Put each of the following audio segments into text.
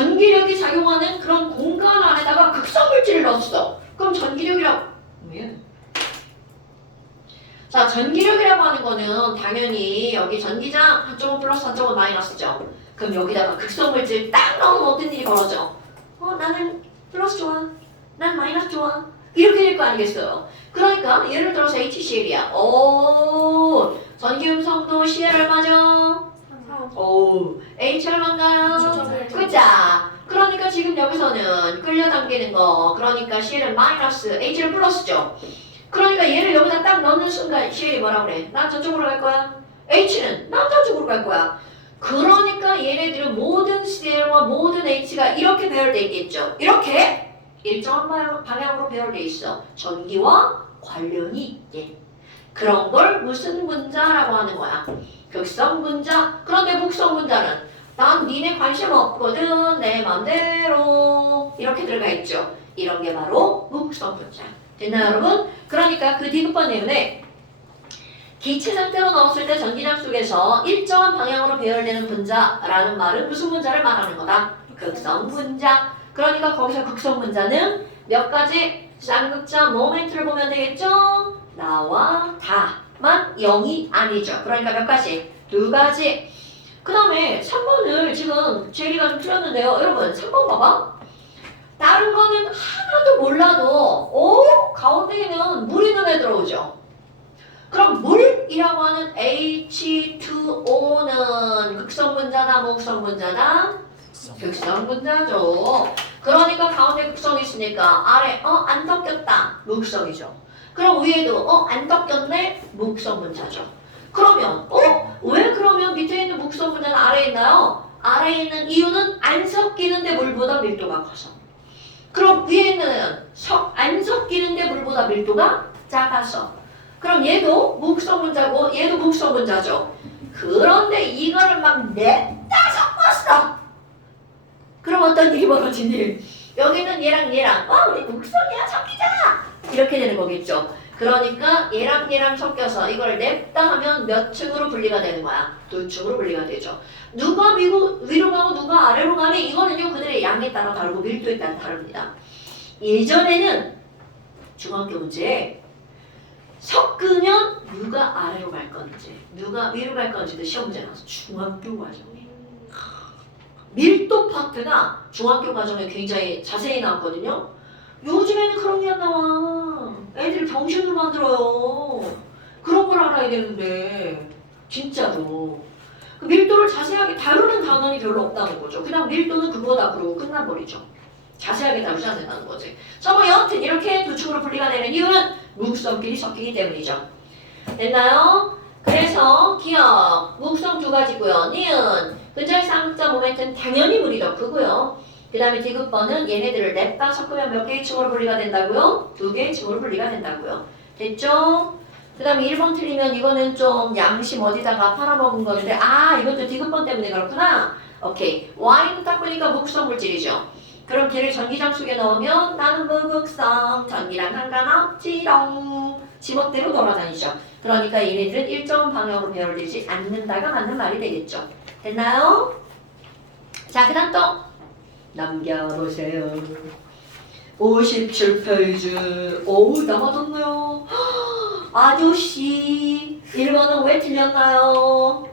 전기력이 작용하는 그런 공간 안에다가 극성물질을 넣었어. 그럼 전기력이라고 자, 전기력이라고 하는 거는 당연히 여기 전기장 한쪽은 플러스 한쪽은 마이너스죠. 그럼 여기다가 극성물질 딱 넣으면 어떤 일이 벌어져? 나는 플러스 좋아. 난 마이너스 좋아. 이렇게 될 거 아니겠어요? 그러니까 예를 들어서 HCl이야. 오, 전기 음성도 CL 얼마죠? 오, H 얼마인가요? 그자. 그러니까 지금 여기서는 끌려당기는 거. 그러니까 CL은 마이너스, H는 플러스죠. 그러니까 얘를 여기다 딱 넣는 순간 CL이 뭐라 그래? 난 저쪽으로 갈 거야. H는 난 저쪽으로 갈 거야. 그러니까 얘네들은 모든 CL과 모든 H가 이렇게 배열돼 있겠죠. 이렇게 일정한 방향으로 배열돼 있어. 전기와 관련이 있대. 그런 걸 무슨 분자라고 하는 거야? 극성 분자. 그런데 목성 분자는 난 니네 관심 없거든. 내 맘대로 이렇게 들어가 있죠. 이런 게 바로 목성 분자. 됐나요, 여러분? 그러니까 그 디귿번 때문에 기체 상태로 넣었을 때 전기장 속에서 일정한 방향으로 배열되는 분자라는 말은 무슨 분자를 말하는 거다? 극성 분자. 그러니까 거기서 극성 분자는 몇 가지 쌍극자 모멘트를 보면 되겠죠? 나와 다만 0이 아니죠. 그러니까 몇 가지? 두 가지. 그 다음에 3번을 지금 제리가 좀 틀렸는데요. 여러분 3번 봐봐. 다른 거는 하나도 몰라도 가운데에는 물이 눈에 들어오죠. 그럼 물이라고 하는 H2O는 극성분자다, 무극성분자다? 극성분자죠. 그러니까 가운데 극성이 있으니까 아래 안 덮였다, 무극성이죠. 그럼 위에도 안 덮였네, 무극성분자죠. 그러면 왜 그러면 밑에 있는 무극성분자는 아래에 있나요? 아래에 있는 이유는 안 섞이는데 물보다 밀도가 커서. 그럼 위에는 안 섞이는데 물보다 밀도가 작아서. 그럼 얘도 무극성분자고 얘도 무극성분자죠. 그런데 이거를 막 냈다 섞었어. 그럼 어떤 일이 벌어지니? 여기는 얘랑 우리 무극성이야 섞이자 이렇게 되는 거겠죠. 그러니까 얘랑 섞여서 이걸 냈다 하면 몇 층으로 분리가 되는 거야? 두 층으로 분리가 되죠. 누가 위로 가고 누가 아래로 가니 이거는요 그들의 양에 따라 다르고 밀도에 따라 다릅니다. 예전에는 중학교 문제에 섞으면 누가 아래로 갈 건지 누가 위로 갈 건지도 시험 문제 나왔어. 중학교 과정에 밀도 파트가 중학교 과정에 굉장히 자세히 나왔거든요. 요즘에는 그런 게 안 나와. 애들 병신으로 만들어요. 그런 걸 알아야 되는데 진짜로 그 밀도를 자세하게 다루는 단원이 별로 없다는 거죠. 그냥 밀도는 그거다 그러고 끝나버리죠. 자세하게 다루지 않는다는 거지. 뭐 여하튼 이렇게 두 축으로 분리가 되는 이유는 무극성끼리 섞이기 때문이죠. 됐나요? 그래서 기억, 무극성 두 가지고요. 니은, 근자의 쌍극자 모멘트는 당연히 물이 더 크고요. 그 다음에 디귿번은 얘네들을 냈다 섞으면 몇 개의 층으로 분리가 된다고요? 두 개의 층으로 분리가 된다고요. 됐죠? 그 다음에 1번 틀리면 이거는 좀 양심 어디다가 팔아먹은 건데 이것도 디귿번 때문에 그렇구나. 오케이. Y는 딱 보니까 무극성 물질이죠. 그럼 걔를 전기장 속에 넣으면 나는 무극성, 전기랑 상관없지롱. 지멋대로 돌아다니죠. 그러니까 얘네들은 일정 방향으로 배열되지 않는다가 맞는 말이 되겠죠. 됐나요? 자, 그 다음 또 넘겨보세요. 57페이지. 오우, 남아졌네요. 아저씨, 1번은 왜 틀렸나요?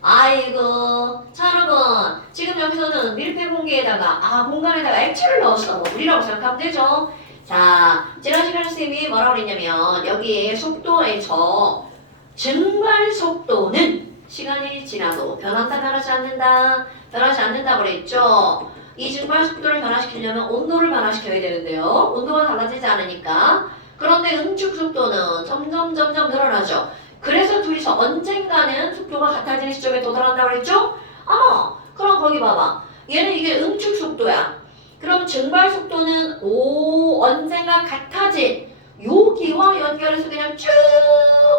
아이고, 자 여러분, 지금 여기서는 밀폐 공기에다가 공간에다가 액체를 넣었어. 물이라고 생각하면 되죠. 자, 지난 시간에 선생님이 뭐라고 그랬냐면 여기에 속도에서 증발 속도는 시간이 지나도 변한다, 변하지 않는다, 변하지 않는다고 그랬죠. 이 증발 속도를 변화시키려면 온도를 변화시켜야 되는데요. 온도가 달라지지 않으니까. 그런데 응축 속도는 점점 늘어나죠. 그래서 둘이서 언젠가는 속도가 같아지는 시점에 도달한다고 그랬죠? 그럼 거기 봐봐. 얘는 이게 응축 속도야. 그럼 증발 속도는 언젠가 같아진 여기와 연결해서 그냥 쭉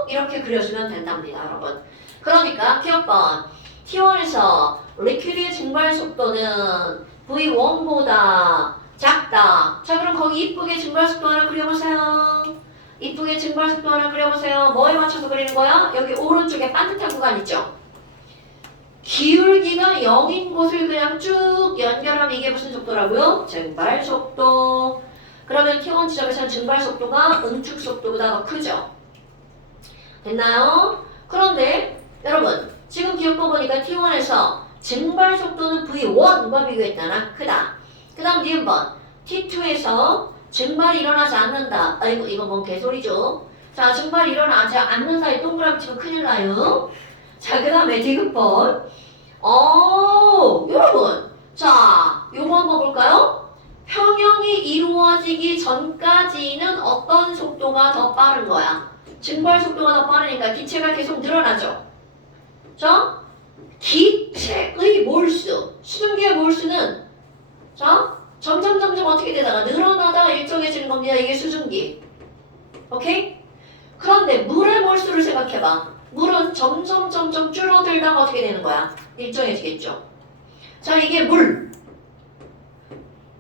이렇게 그려주면 된답니다, 여러분. 그러니까 기억번 T1에서 리퀴드의 증발 속도는 V1보다 작다. 자, 그럼 거기 이쁘게 증발 속도 하나 그려보세요. 이쁘게 증발 속도 하나 그려보세요. 뭐에 맞춰서 그리는 거야? 여기 오른쪽에 반듯한 구간 있죠? 기울기가 0인 곳을 그냥 쭉 연결하면 이게 무슨 속도라고요? 증발 속도. 그러면 T1 지점에서는 증발 속도가 응축 속도보다 더 크죠. 됐나요? 그런데 여러분 지금 기억해 보니까 T1에서 증발 속도는 V1과 비교했잖아. 크다. 그 다음 니은번 T2에서 증발이 일어나지 않는다. 아이고 이거 뭔 개소리죠. 자 증발이 일어나지 않는 사이 동그라미 치면 큰일 나요. 자 그 다음에 디귿번 여러분 자 요거 한번 볼까요? 평형이 이루어지기 전까지는 어떤 속도가 더 빠른 거야? 증발 속도가 더 빠르니까 기체가 계속 늘어나죠. 자 기체의 몰수 수증기의 몰수는 자 점점 어떻게 되다가 늘어나다가 일정해지는 겁니다. 이게 수증기. 오케이? 그런데 물의 몰수를 생각해봐. 물은 점점 줄어들다가 어떻게 되는 거야? 일정해지겠죠. 자 이게 물.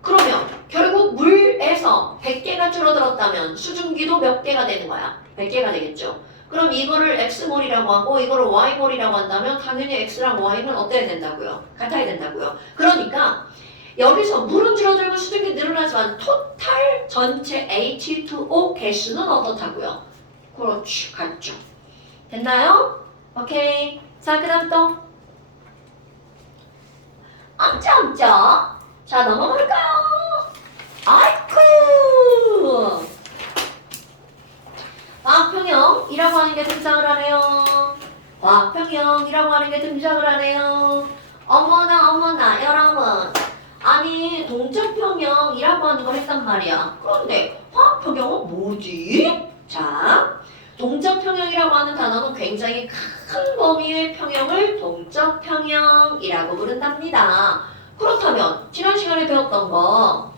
그러면 결국 물에서 100개가 줄어들었다면 수증기도 몇 개가 되는 거야? 100개가 되겠죠. 그럼 이거를 X몰이라고 하고 이거를 Y몰이라고 한다면 당연히 X랑 Y는 어때야 된다고요? 같아야 된다고요. 그러니까 여기서 물은 줄어들고 수증기 늘어나지만 토탈 전체 H2O 개수는 어떻다고요? 그렇지, 같죠. 됐나요? 오케이. 자, 그 다음 또 엄청 자, 넘어갈까요? 아이쿠! 과학평형이라고 하는 게 등장을 하네요. 과학평형이라고 하는 게 등장을 하네요. 어머나, 여러분. 아니, 동적평형이라고 하는 걸 했단 말이야. 그런데 화학평형은 뭐지? 자, 동적평형이라고 하는 단어는 굉장히 큰 범위의 평형을 동적평형이라고 부른답니다. 그렇다면 지난 시간에 배웠던 거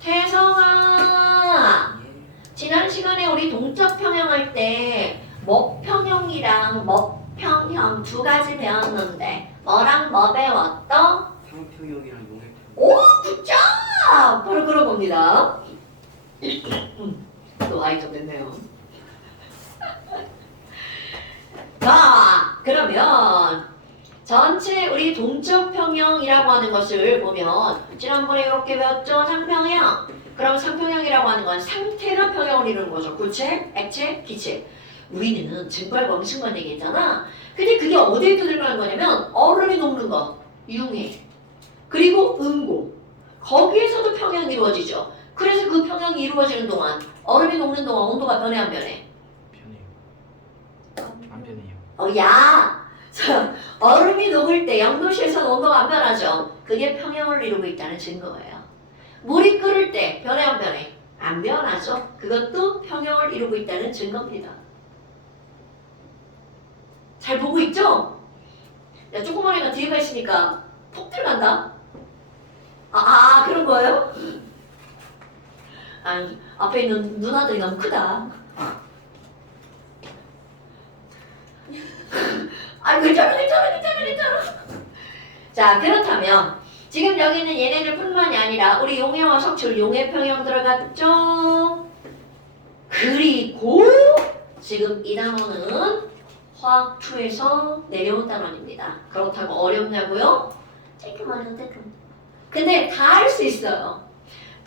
태성아 지난 시간에 우리 동적평형 할 때 먹평형이랑 먹평형 두 가지 배웠는데 뭐랑 뭐 배웠어? 상평형이랑 용해평형. 오 굿잡! 바로 그런 겁니다. 또 아이 좀 됐네요. 자 그러면 전체 우리 동적평형이라고 하는 것을 보면 지난번에 이렇게 배웠죠? 상평형. 그럼 상평형이라고 하는 건 상태가 평형을 이루는 거죠. 구체, 액체, 기체. 우리는 증발과 응축만 얘기했잖아. 근데 그게 어디에 들어가는 거냐면 얼음이 녹는 거, 융해. 그리고 응고. 거기에서도 평형이 이루어지죠. 그래서 그 평형이 이루어지는 동안 얼음이 녹는 동안 온도가 변해 안 변해? 변해요. 안 변해요. 야! 자, 얼음이 녹을 때 0도씨에서는 온도가 안 변하죠. 그게 평형을 이루고 있다는 증거예요. 물이 끓을 때 변해 안 변해? 안 변하죠. 그것도 평형을 이루고 있다는 증거입니다. 잘 보고 있죠? 야, 조그만 애가 뒤에가 있으니까 톡 들어간다? 그런 거예요? 아니, 앞에 있는 누나들이 너무 크다. 괜찮아. 자, 그렇다면 지금 여기 있는 얘네들뿐만이 아니라 우리 용해와 석출, 용해평형 들어갔죠? 그리고 지금 이 단어는 화학2에서 내려온 단원입니다. 그렇다고 어렵냐고요? 조금만 조금. 근데 다 할 수 있어요.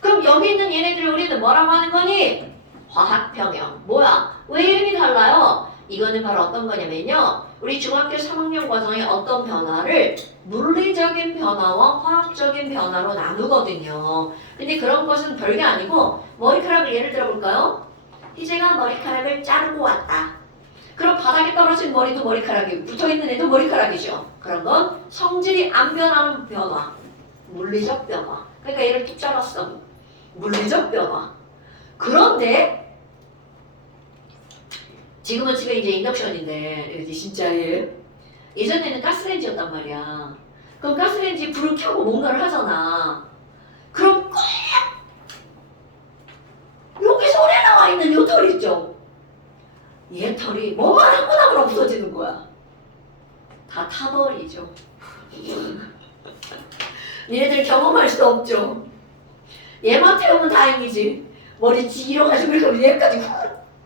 그럼 여기 있는 얘네들을 우리는 뭐라고 하는 거니? 화학평형. 뭐야? 왜 이름이 달라요? 이거는 바로 어떤 거냐면요. 우리 중학교 3학년 과정의 어떤 변화를 물리적인 변화와 화학적인 변화로 나누거든요. 근데 그런 것은 별게 아니고 머리카락을 예를 들어 볼까요? 희재가 머리카락을 자르고 왔다. 그럼 바닥에 떨어진 머리도 머리카락이고 붙어있는 애도 머리카락이죠. 그런 건 성질이 안 변하는 변화. 물리적 변화. 그러니까 얘를 툭 잘랐어. 물리적 변화. 그런데 지금은 이제 인덕션인데 이제 진짜 예전에는 가스레인지였단 말이야. 그럼 가스레인지 불을 켜고 뭔가를 하잖아. 그럼 꼭 여기 손에 나와 있는 요 털 있죠? 얘 털이 뭐만 하고 나면 없어지는 거야. 다 타버리죠. 얘네들 경험할 수 없죠. 얘만 태우면 다행이지. 머리 길어가지고 그럼 얘까지 훅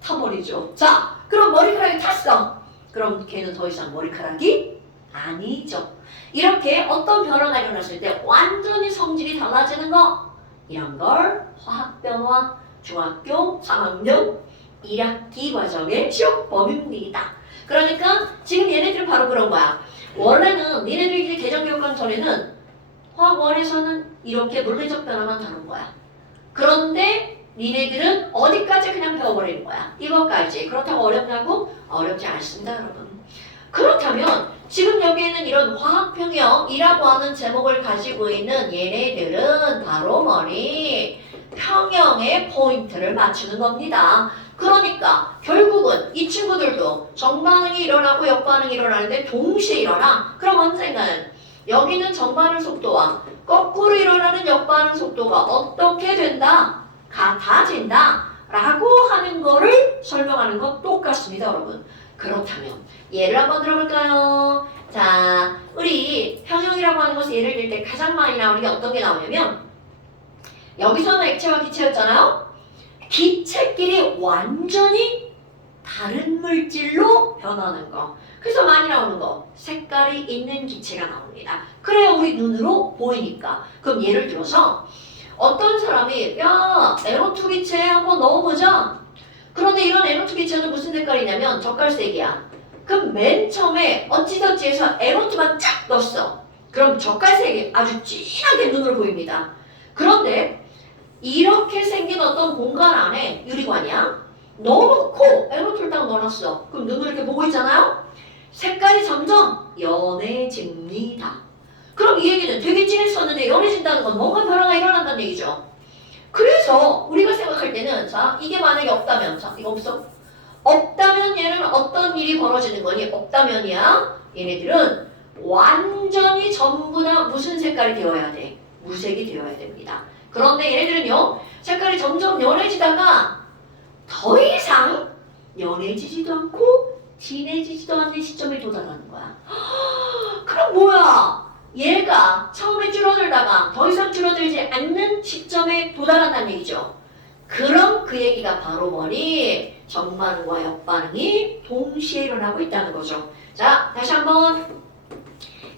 타버리죠. 자, 그럼 머리카락이 탔어. 그럼 걔는 더 이상 머리카락이 아니죠. 이렇게 어떤 변화가 일어났을 때 완전히 성질이 달라지는 거, 이런 걸 화학 변화 중학교 3학년 1학기 과정의 시험 범위입니다. 그러니까 지금 얘네들은 바로 그런 거야. 원래는 니네들이 이제 개정교육강 전에는 화학원에서는 이렇게 물리적 변화만 다룬 거야. 그런데 니네들은 어디까지 그냥 배워버리는 거야. 이것까지. 그렇다고 어렵냐고? 어렵지 않습니다, 여러분. 그렇다면 지금 여기에는 이런 화학평형이라고 하는 제목을 가지고 있는 얘네들은 바로 뭐니? 평형의 포인트를 맞추는 겁니다. 그러니까 결국은 이 친구들도 정반응이 일어나고 역반응이 일어나는데 동시에 일어나. 그럼 언젠가는 여기는 정반응 속도와 거꾸로 일어나는 역반응 속도가 어떻게 된다? 같아진다. 라고 하는 거를 설명하는 건 똑같습니다, 여러분. 그렇다면 예를 한번 들어볼까요? 자, 우리 평형이라고 하는 것을 예를 들 때 가장 많이 나오는 게 어떤 게 나오냐면 여기서는 액체와 기체였잖아요? 기체끼리 완전히 다른 물질로 변하는 거. 그래서 많이 나오는 거. 색깔이 있는 기체가 나옵니다. 그래야 우리 눈으로 보이니까. 그럼 예를 들어서 어떤 사람이 야, NO2 기체에 한번 넣어보자. 그런데 이런 NO2 기체는 무슨 색깔이냐면 젓갈색이야. 그럼 맨 처음에 어찌저찌해서 NO2만 쫙 넣었어. 그럼 젓갈색이 아주 진하게 눈으로 보입니다. 그런데 이렇게 생긴 어떤 공간 안에 유리관이야. 넣어놓고 NO2를 딱 넣어놨어. 그럼 눈으로 이렇게 보고 있잖아요. 색깔이 점점 연해집니다. 그럼 이 얘기는 되게 진했었는데 연해진다는 건 뭔가 변화가 일어난다는 얘기죠. 그래서 우리가 생각할 때는 자, 이게 만약에 없다면 자, 이거 없어? 없다면 얘는 어떤 일이 벌어지는 거니? 없다면이야. 얘네들은 완전히 전부 다 무슨 색깔이 되어야 돼? 무색이 되어야 됩니다. 그런데 얘네들은요. 색깔이 점점 연해지다가 더 이상 연해지지도 않고 진해지지도 않는 시점에 도달하는 거야. 그럼 뭐야? 얘가 처음에 줄어들다가 더 이상 줄어들지 않는 시점에 도달한다는 얘기죠. 그럼 그 얘기가 바로 뭐니? 정반응과 역반응이 동시에 일어나고 있다는 거죠. 자, 다시 한번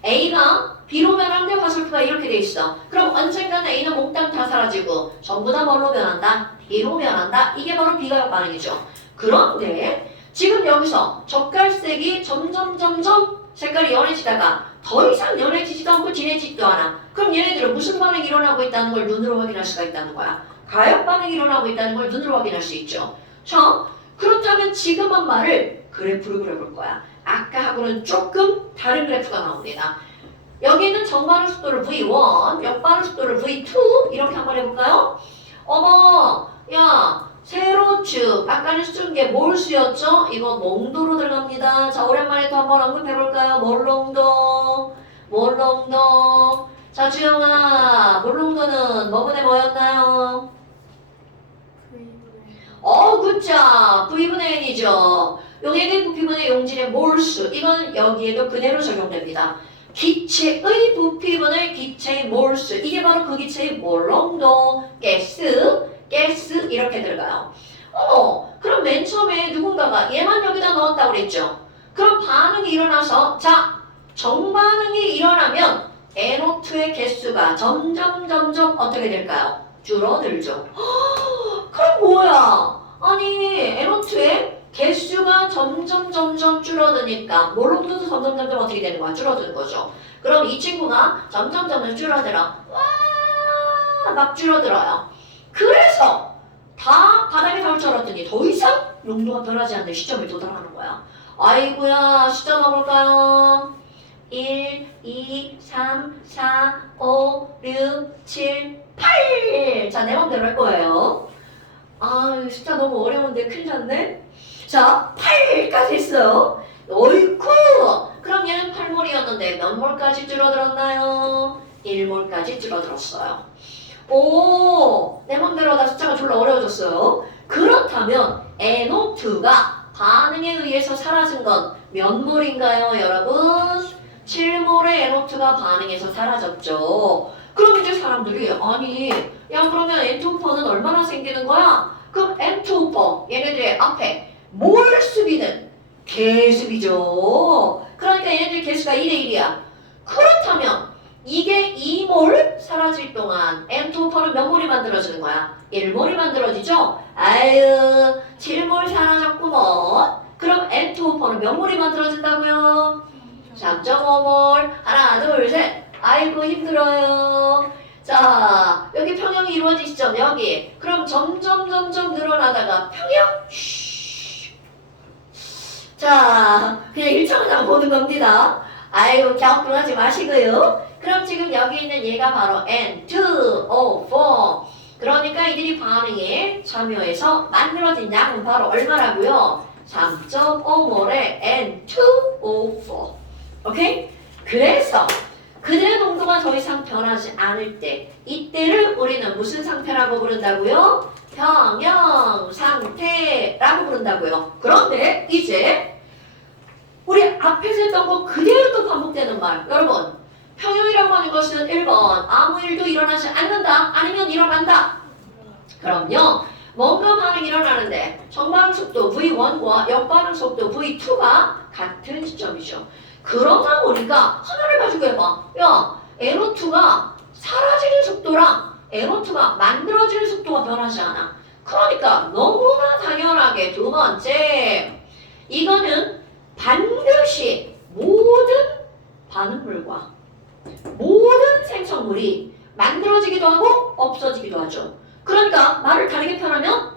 A가 B로 변하는데 화살표가 이렇게 돼 있어. 그럼 언젠가는 A는 몽땅 다 사라지고 전부 다 뭘로 변한다? B로 변한다. 이게 바로 B가 역반응이죠. 그런데 지금 여기서 젓갈색이 점점 색깔이 연해지다가 더 이상 연해지지도 않고 진해지지도 않아. 그럼 얘네들은 무슨 반응이 일어나고 있다는 걸 눈으로 확인할 수가 있다는 거야. 가역 반응이 일어나고 있다는 걸 눈으로 확인할 수 있죠. 자, 그렇다면 지금 한 말을 그래프로 그려볼 거야. 아까하고는 조금 다른 그래프가 나옵니다. 여기는 정반응 속도를 V1, 역반응 속도를 V2 이렇게 한번 해볼까요? 어머, 야, 세로축 아까는 쓴 게 몰수였죠? 이거 농도로 들어갑니다. 자, 오랜만에 또 한번 언급해볼까요? 몰농도. 자, 주영아, 몰농도는 뭐분의 뭐였나요? 굿자. V분의 N이죠. 용액의 부피분의 용질의 몰수. 이건 여기에도 그대로 적용됩니다. 기체의 부피분의 기체의 몰수. 이게 바로 그 기체의 몰농도. 가스 이렇게 들어가요. 그럼 맨 처음에 누군가가 얘만 여기다 넣었다고 그랬죠. 그럼 반응이 일어나서 자, 정반응이 일어나면 NO2의 개수가 점점 어떻게 될까요? 줄어들죠. 그럼 뭐야? 아니 NO2의 개수가 점점 줄어드니까 몰롱도도 점점 어떻게 되는 거야? 줄어드는 거죠. 그럼 이 친구가 점점 줄어들어. 와, 막 줄어들어요. 그래서 다 바닥에 닿을 줄 알았더니 더 이상 농도가 변하지 않는 시점에 도달하는 거야. 아이고야, 숫자 넣어볼까요? 1, 2, 3, 4, 5, 6, 7, 8! 자, 내 맘대로 할 거예요. 아, 숫자 너무 어려운데 큰일 났네? 자, 8까지 했어요. 어이쿠! 그럼 얘는 8몰이었는데 몇 몰까지 줄어들었나요? 1몰까지 줄어들었어요. 오, 내 맘대로 다 숫자가 졸라 어려워졌어요. 그렇다면 NO2가 반응에 의해서 사라진 건 몇 몰인가요, 여러분? 7몰의 NO2가 반응해서 사라졌죠. 그럼 이제 사람들이 아니, 야 그러면 N2오퍼는 얼마나 생기는 거야? 그럼 N2오퍼 얘네들의 앞에 몰수비는 개수비죠. 그러니까 얘네들 개수가 2대 1이야. 그렇다면 이게 2몰 사라질 동안 N2O4는 몇 몰이 만들어지는 거야? 1몰이 만들어지죠? 아유 7몰 사라졌구먼. 그럼 N2O4는 몇 몰이 만들어진다고요? 3.5몰. 하나 둘 셋. 아이고 힘들어요. 자 여기 평형이 이루어지시죠? 여기. 그럼 점점 늘어나다가 평형 자 그냥 1차원장 보는 겁니다. 아이고 갸우뚱하지 마시고요. 그럼 지금 여기 있는 얘가 바로 N2O4. 그러니까 이들이 반응에 참여해서 만들어진 양은 바로 얼마라고요? 3.5몰의 N2O4. 오케이? 그래서 그들의 농도가 더 이상 변하지 않을 때 이때를 우리는 무슨 상태라고 부른다고요? 평형 상태라고 부른다고요. 그런데 이제 우리 앞에서 했던 거 그대로 또 반복되는 말. 여러분 평형이라고 하는 것은 1번 아무 일도 일어나지 않는다 아니면 일어난다. 그럼요. 뭔가 반응이 일어나는데 정반응 속도 V1과 역반응 속도 V2가 같은 시점이죠. 그러다 보니까 하나를 가지고 해봐. 야 NO2가 사라지는 속도랑 NO2가 만들어지는 속도가 변하지 않아. 그러니까 너무나 당연하게 두 번째 이거는 반드시 모든 반응물과 모든 생성물이 만들어지기도 하고 없어지기도 하죠. 그러니까 말을 다르게 표현하면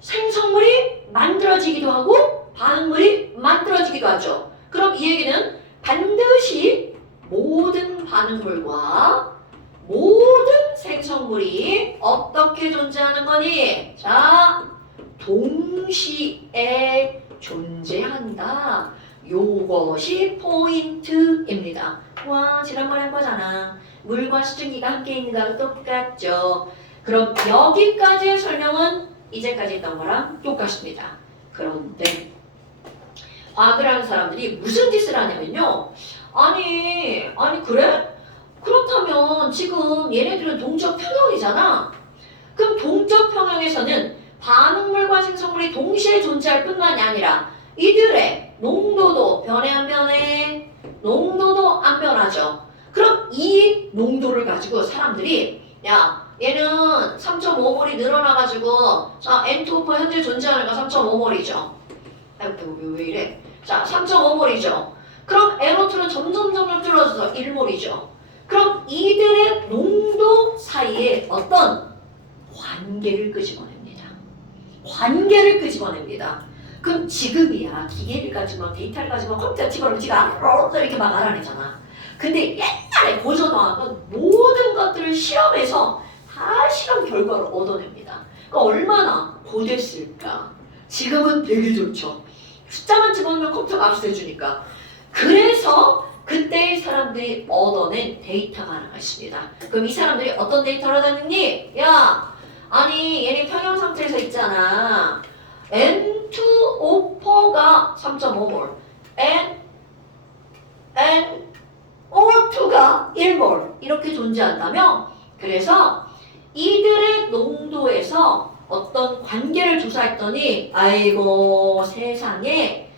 생성물이 만들어지기도 하고 반응물이 만들어지기도 하죠. 그럼 이 얘기는 반드시 모든 반응물과 모든 생성물이 어떻게 존재하는 거니? 자, 동시에 존재한다. 요것이 포인트입니다. 와, 지난번에 한 거잖아. 물과 수증기가 함께 있는 거랑 똑같죠. 그럼 여기까지의 설명은 이제까지 했던 거랑 똑같습니다. 그런데 과학을 하는 사람들이 무슨 짓을 하냐면요. 아니 그래? 그렇다면 지금 얘네들은 동적 평형이잖아. 그럼 동적 평형에서는 반응물과 생성물이 동시에 존재할 뿐만이 아니라 이들의 농도도 변해 안 변해? 농도도 안 변하죠. 그럼 이 농도를 가지고 사람들이 야 얘는 3.5몰이 늘어나가지고 자 N2O4 현재 존재하는 거 3.5몰이죠. 아이고 왜 이래? 자 3.5몰이죠. 그럼 NO2는 점점 줄어들어서 1몰이죠. 그럼 이들의 농도 사이에 어떤 관계를 끄집어냅니다. 관계를 끄집어냅니다. 그럼 지금이야 기계를 가지고 데이터를 가지고 컴퓨터 집어넣으면 지가 이렇게 막 알아내잖아. 근데 옛날에 고전화학은 모든 것들을 실험해서 다 실험 결과를 얻어냅니다. 그러니까 얼마나 고됐을까. 지금은 되게 좋죠. 숫자만 집어넣으면 컴퓨터가 압수해주니까. 그래서 그때 사람들이 얻어낸 데이터가 하나가 있습니다. 그럼 이 사람들이 어떤 데이터를 얻었니? 야, 아니 얘네 평형 상태에서 있잖아. N2O4가 3.5몰, NO2가 1몰 이렇게 존재한다며? 그래서 이들의 농도에서 어떤 관계를 조사했더니 아이고 세상에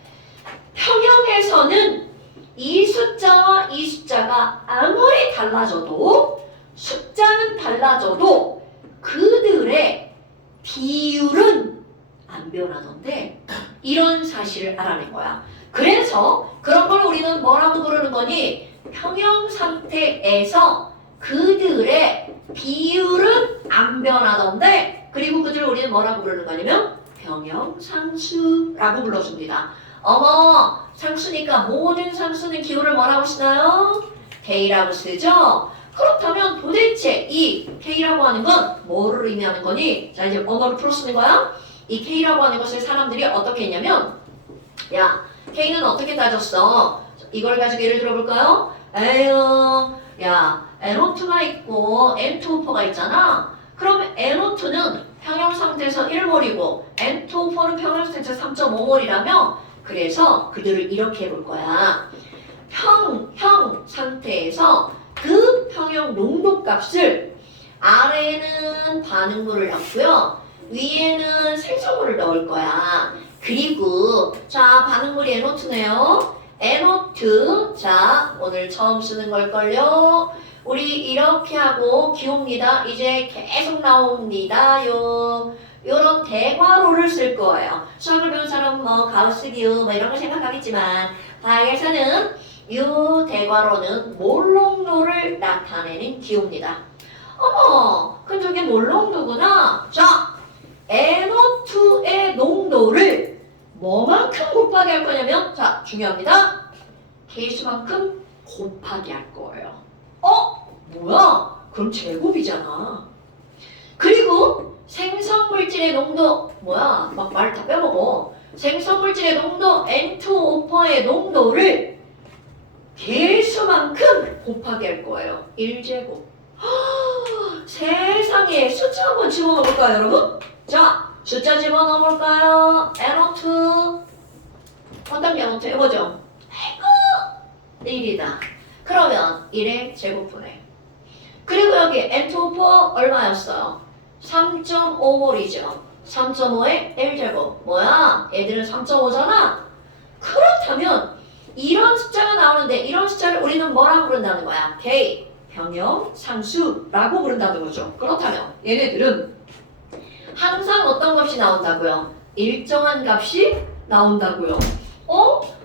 평형에서는 이 숫자와 이 숫자가 아무리 달라져도 숫자는 달라져도 그들의 비율은 안 변하던데 이런 사실을 알아낸 거야. 그래서 그런 걸 우리는 뭐라고 부르는 거니? 평형 상태에서 그들의 비율은 안 변하던데 그리고 그들을 우리는 뭐라고 부르는 거냐면 평형상수라고 불러줍니다. 어머 상수니까 모든 상수는 기호를 뭐라고 쓰나요? K라고 쓰죠? 그렇다면 도대체 이 K라고 하는 건 뭐를 의미하는 거니? 자 이제 언어를 풀어 쓰는 거야. 이 K라고 하는 것을 사람들이 어떻게 했냐면 야 K는 어떻게 따졌어? 이걸 가지고 예를 들어 볼까요? 에휴 야 NO2가 있고 N2O4가 있잖아. 그럼 NO2는 평형 상태에서 1몰이고 N2O4는 평형 상태에서 3.5몰이라며 그래서 그들을 이렇게 해볼 거야. 평형 상태에서 그 평형 농도 값을 아래는 반응물을 넣고요. 위에는 생성물을 넣을 거야. 그리고 자 반응물이 NO2네요. NO2. 자, 오늘 처음 쓰는 걸걸요. 우리 이렇게 하고 기호입니다. 이제 계속 나옵니다요. 요런 대괄호를 쓸 거예요. 수학을 배운 사람 뭐 가우스 기호 뭐 이런 거 생각하겠지만 과학에서는 요 대괄호는 몰롱도를 나타내는 기호입니다. 어머, 그럼 저게 몰롱도구나. 자, NO2의 농도를 뭐만큼 곱하기 할 거냐면, 자, 중요합니다. K수만큼 곱하기 할 거예요. 뭐야? 그럼 제곱이잖아. 그리고 생성물질의 농도, 뭐야? 막 말 다 빼먹어. 생성물질의 농도 N2O4의 농도를 개수만큼 곱하기 할 거예요. 1제곱. 세상에 숫자 한번 집어넣어볼까요, 여러분? 자, 숫자 집어넣어볼까요? NO2 어떤 게 NO2 해보죠. 아이고 1이다. 그러면 1의 제곱분해. 그리고 여기 N2O4 얼마였어요? 3.5몰이죠. 3.5의 1제곱. 뭐야? 얘들은 3.5잖아? 그렇다면 이런 숫자가 나오는데 이런 숫자를 우리는 뭐라고 부른다는 거야? K, 평형상수라고 부른다는 거죠. 그렇다면 얘네들은 항상 어떤 값이 나온다고요? 일정한 값이 나온다고요.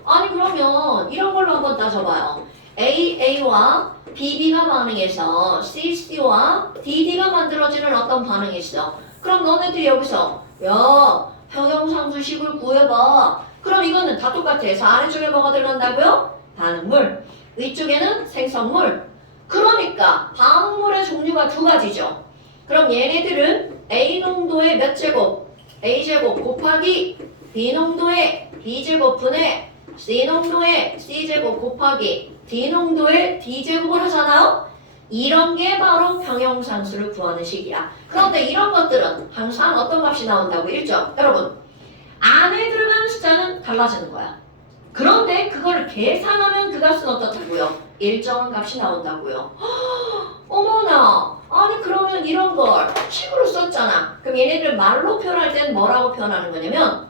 아니 그러면 이런 걸로 한번 따져봐요. AA와 BB가 반응해서 CC와 DD가 만들어지는 어떤 반응이 있어. 그럼 너네들이 여기서 야 평형상수식을 구해봐. 그럼 이거는 다 똑같아. 그래서 아래쪽에 뭐가 들어간다고요? 반응물. 위쪽에는 생성물. 그러니까 반응물의 종류가 두 가지죠. 그럼 얘네들은 A 농도의 몇 제곱? A제곱 곱하기 B 농도의 B제곱분의 C 농도의 C제곱 곱하기 D 농도의 D제곱을 하잖아요? 이런 게 바로 평형상수를 구하는 식이야. 그런데 이런 것들은 항상 어떤 값이 나온다고? 일정. 여러분, 안에 들어가는 숫자는 달라지는 거야. 그런데 그걸 계산하면 그 값은 어떻다고요? 일정한 값이 나온다고요. 어머나, 아니 그러면 이런 걸 식으로 썼잖아. 그럼 얘네들 말로 표현할 때는 뭐라고 표현하는 거냐면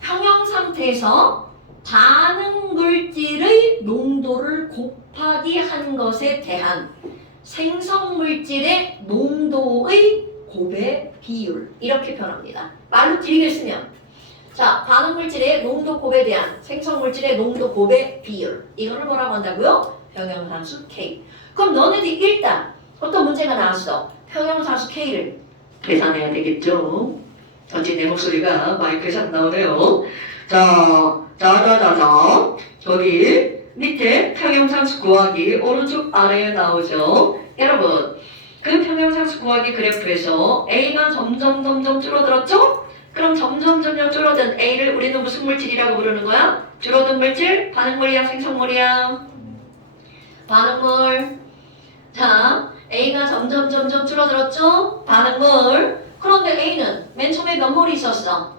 평형 상태에서 반응 물질의 농도를 곱하기 한 것에 대한 생성 물질의 농도의 곱의 비율, 이렇게 표현합니다. 말로 길게 쓰면 자, 반응 물질의 농도 곱에 대한 생성 물질의 농도 곱의 비율, 이거를 뭐라고 한다고요? 평형상수 K. 그럼 너네들이 일단 어떤 문제가 나왔어. 평형상수 K를 계산해야 되겠죠. 어찌 내 목소리가 마이크에서 안 나오네요. 자, 저기 밑에 평형상수 구하기 오른쪽 아래에 나오죠. 여러분, 그 평형상수 구하기 그래프에서 A가 점점 줄어들었죠? 그럼 점점 줄어든 A를 우리는 무슨 물질이라고 부르는 거야? 줄어든 물질? 반응물이야, 생성물이야? 반응물. 자, A가 점점 줄어들었죠? 반응물. 그런데 A는 맨 처음에 몇 몰이 있었어?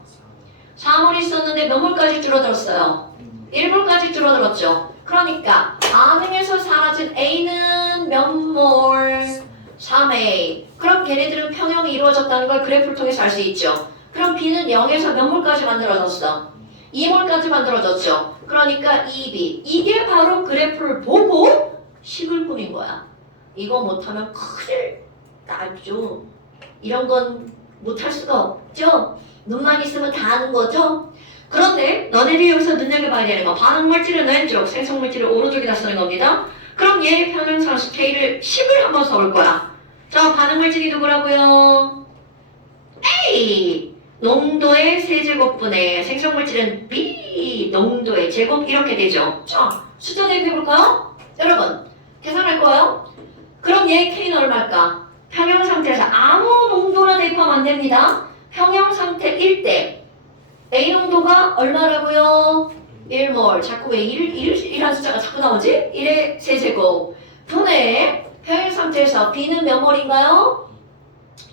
4몰이 있었는데 몇 몰까지 줄어들었어요? 1몰까지 줄어들었죠? 그러니까 반응에서 사라진 A는 몇 몰? 3A. 그럼 걔네들은 평형이 이루어졌다는 걸 그래프를 통해서 알 수 있죠? 그럼 B는 0에서 몇 몰까지 만들어졌어? 2몰까지 만들어졌죠? 그러니까 2B. 이게 바로 그래프를 보고 식을 꾸민 거야. 이거 못하면 큰일 나죠. 이런 건 못할 수가 없죠? 눈만 있으면 다 아는 거죠? 그런데 너네들이 여기서 눈여겨봐야 되는 거, 반응물질은 왼쪽, 생성물질은 오른쪽에다 쓰는 겁니다. 그럼 얘 평형상수 K를 10을 한번 써볼 거야. 자, 반응물질이 누구라고요? A! 농도의 세제곱분의 생성물질은 B! 농도의 제곱, 이렇게 되죠. 자, 숫자 대입해볼까요? 여러분, 계산할 거예요? 그럼 얘 K는 얼마일까? 평형 상태에서 아무 농도나 대입하면 안 됩니다. 평형 상태일 때 A 농도가 얼마라고요? 1몰. 자꾸 왜 1이라는 숫자가 자꾸 나오지? 1의 세제곱 분의 평형 상태에서 B는 몇 몰인가요?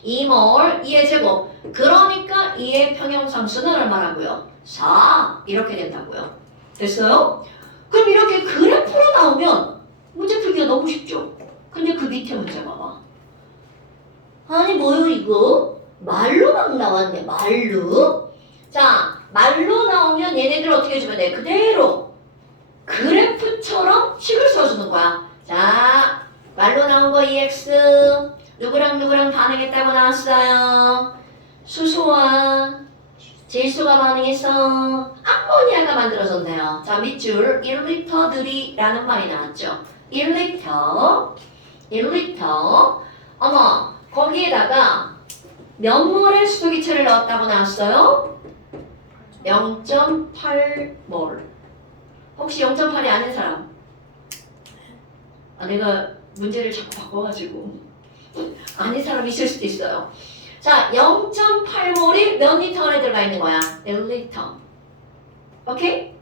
2몰, 2의 제곱. 그러니까 2의 평형상수는 얼마라고요? 4. 이렇게 된다고요. 됐어요? 그럼 이렇게 그래프로 나오면 문제 풀기가 너무 쉽죠? 근데 그 밑에 문제 봐봐. 아니 뭐요 이거? 말로 막 나왔네. 말로. 자, 말로 나오면 얘네들 어떻게 해주면 돼? 그대로 그래프처럼 식을 써주는 거야. 자, 말로 나온 거 EX 누구랑 누구랑 반응했다고 나왔어요. 수소와 질소가 반응해서 암모니아가 만들어졌네요. 자, 밑줄 1리터들이라는 말이 나왔죠. 1리터 어머, 거기에다가 몇 몰의 수소기체를 넣었다고 나왔어요? 0.8몰. 혹시 0.8이 아닌 사람? 내가 문제를 자꾸 바꿔가지고 아닌 사람이 있을 수도 있어요. 자, 0.8몰이 몇 리터 안에 들어가 있는 거야? 1리터. 오케이?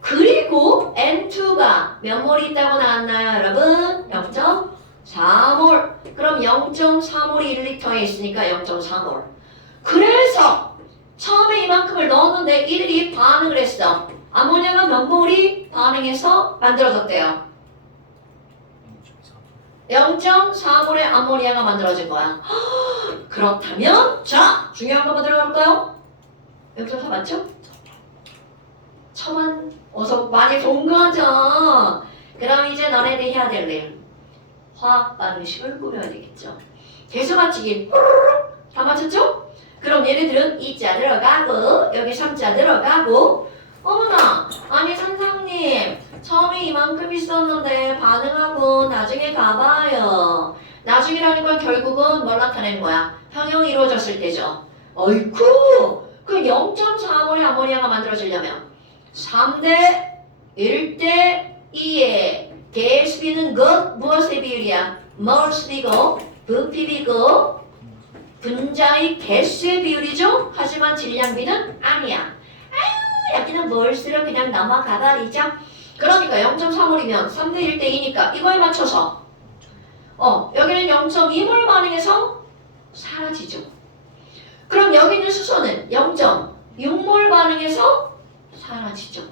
그리고 N2가 몇 몰이 있다고 나왔나요, 여러분? 0.4몰. 그럼 0.4몰이 1리터에 있으니까 0.4몰. 그래서 처음에 이만큼을 넣었는데 이들이 반응을 했어. 아모니아가 몇 몰이 반응해서 만들어졌대요. 0.4몰의 아모니아가 만들어진 거야. 그렇다면 자, 중요한 거 들어갈까요? 0.4 맞죠? 처만 어서 많이 본 거죠. 그럼 이제 너네들이 해야 될 일. 화학 반응식을 꾸며야 되겠죠. 개수 맞추기 다 맞췄죠? 그럼 얘네들은 2자 들어가고 여기 3자 들어가고 어머나 아니 선생님 처음에 이만큼 있었는데 반응하고 나중에 가봐요. 나중이라는 건 결국은 뭘 나타내는 거야? 평형이 이루어졌을 때죠. 어이쿠 그 0.4몰의 아모니아가 만들어지려면 3대 1대 2의 개수비는 무엇의 비율이야? 몰수비고 부피비고 분자의 개수의 비율이죠. 하지만 질량비는 아니야. 아유 여기는 몰수로 그냥 넘어가버리죠. 그러니까 0.3몰이면 3대 1대 2니까 이거에 맞춰서 여기는 0.2몰 반응해서 사라지죠. 그럼 여기 있는 수소는 0.6몰 반응해서 사라지죠.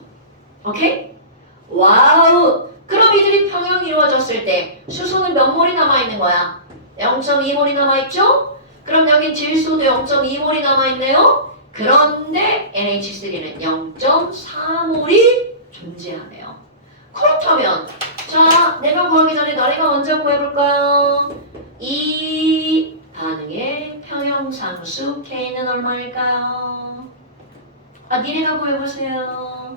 오케이? 와우! 그럼 이들이 평형이 이루어졌을 때 수소는 몇 몰이 남아있는 거야? 0.2몰이 남아있죠? 그럼 여긴 질소도 0.2몰이 남아있네요? 그런데 NH3는 0.4몰이 존재하네요. 그렇다면 자, 내가 구하기 전에 너네가 먼저 구해볼까요? 이 반응의 평형상수 K는 얼마일까요? 니네가 구해보세요.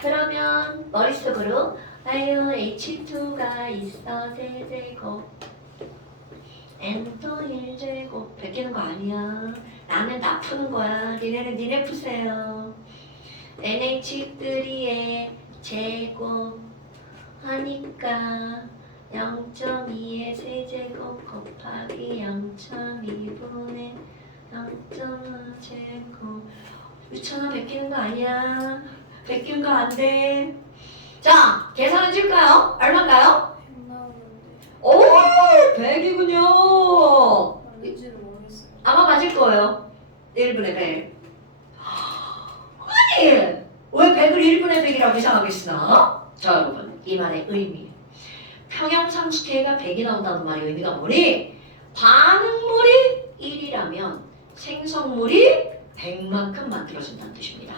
그러면 머릿속으로 아유 H2가 있어 세제곱 N도 1제곱 베끼는 거 아니야. 나는 나 푸는 거야. 니네는 니네 푸세요. NH3의 제곱 하니까 0.2의 세제곱 곱하기 0.2분의 0.5 제곱 유천아 베끼는 거 아니야. 베끼는 거 안 돼. 자, 계산해 줄까요? 얼마인가요? 100 나오는데 오, 100이군요. 맞는지를 모르겠어요. 아마 맞을 거예요. 1분의 100. 아니, 왜 100을 1분의 100이라고 이상하겠으나? 자, 여러분, 이 말의 의미. 평형상수 K가 100이 나온다는 말의 의미가 뭐니? 반응물이 1이라면 생성물이 100만큼 만들어진다는 뜻입니다.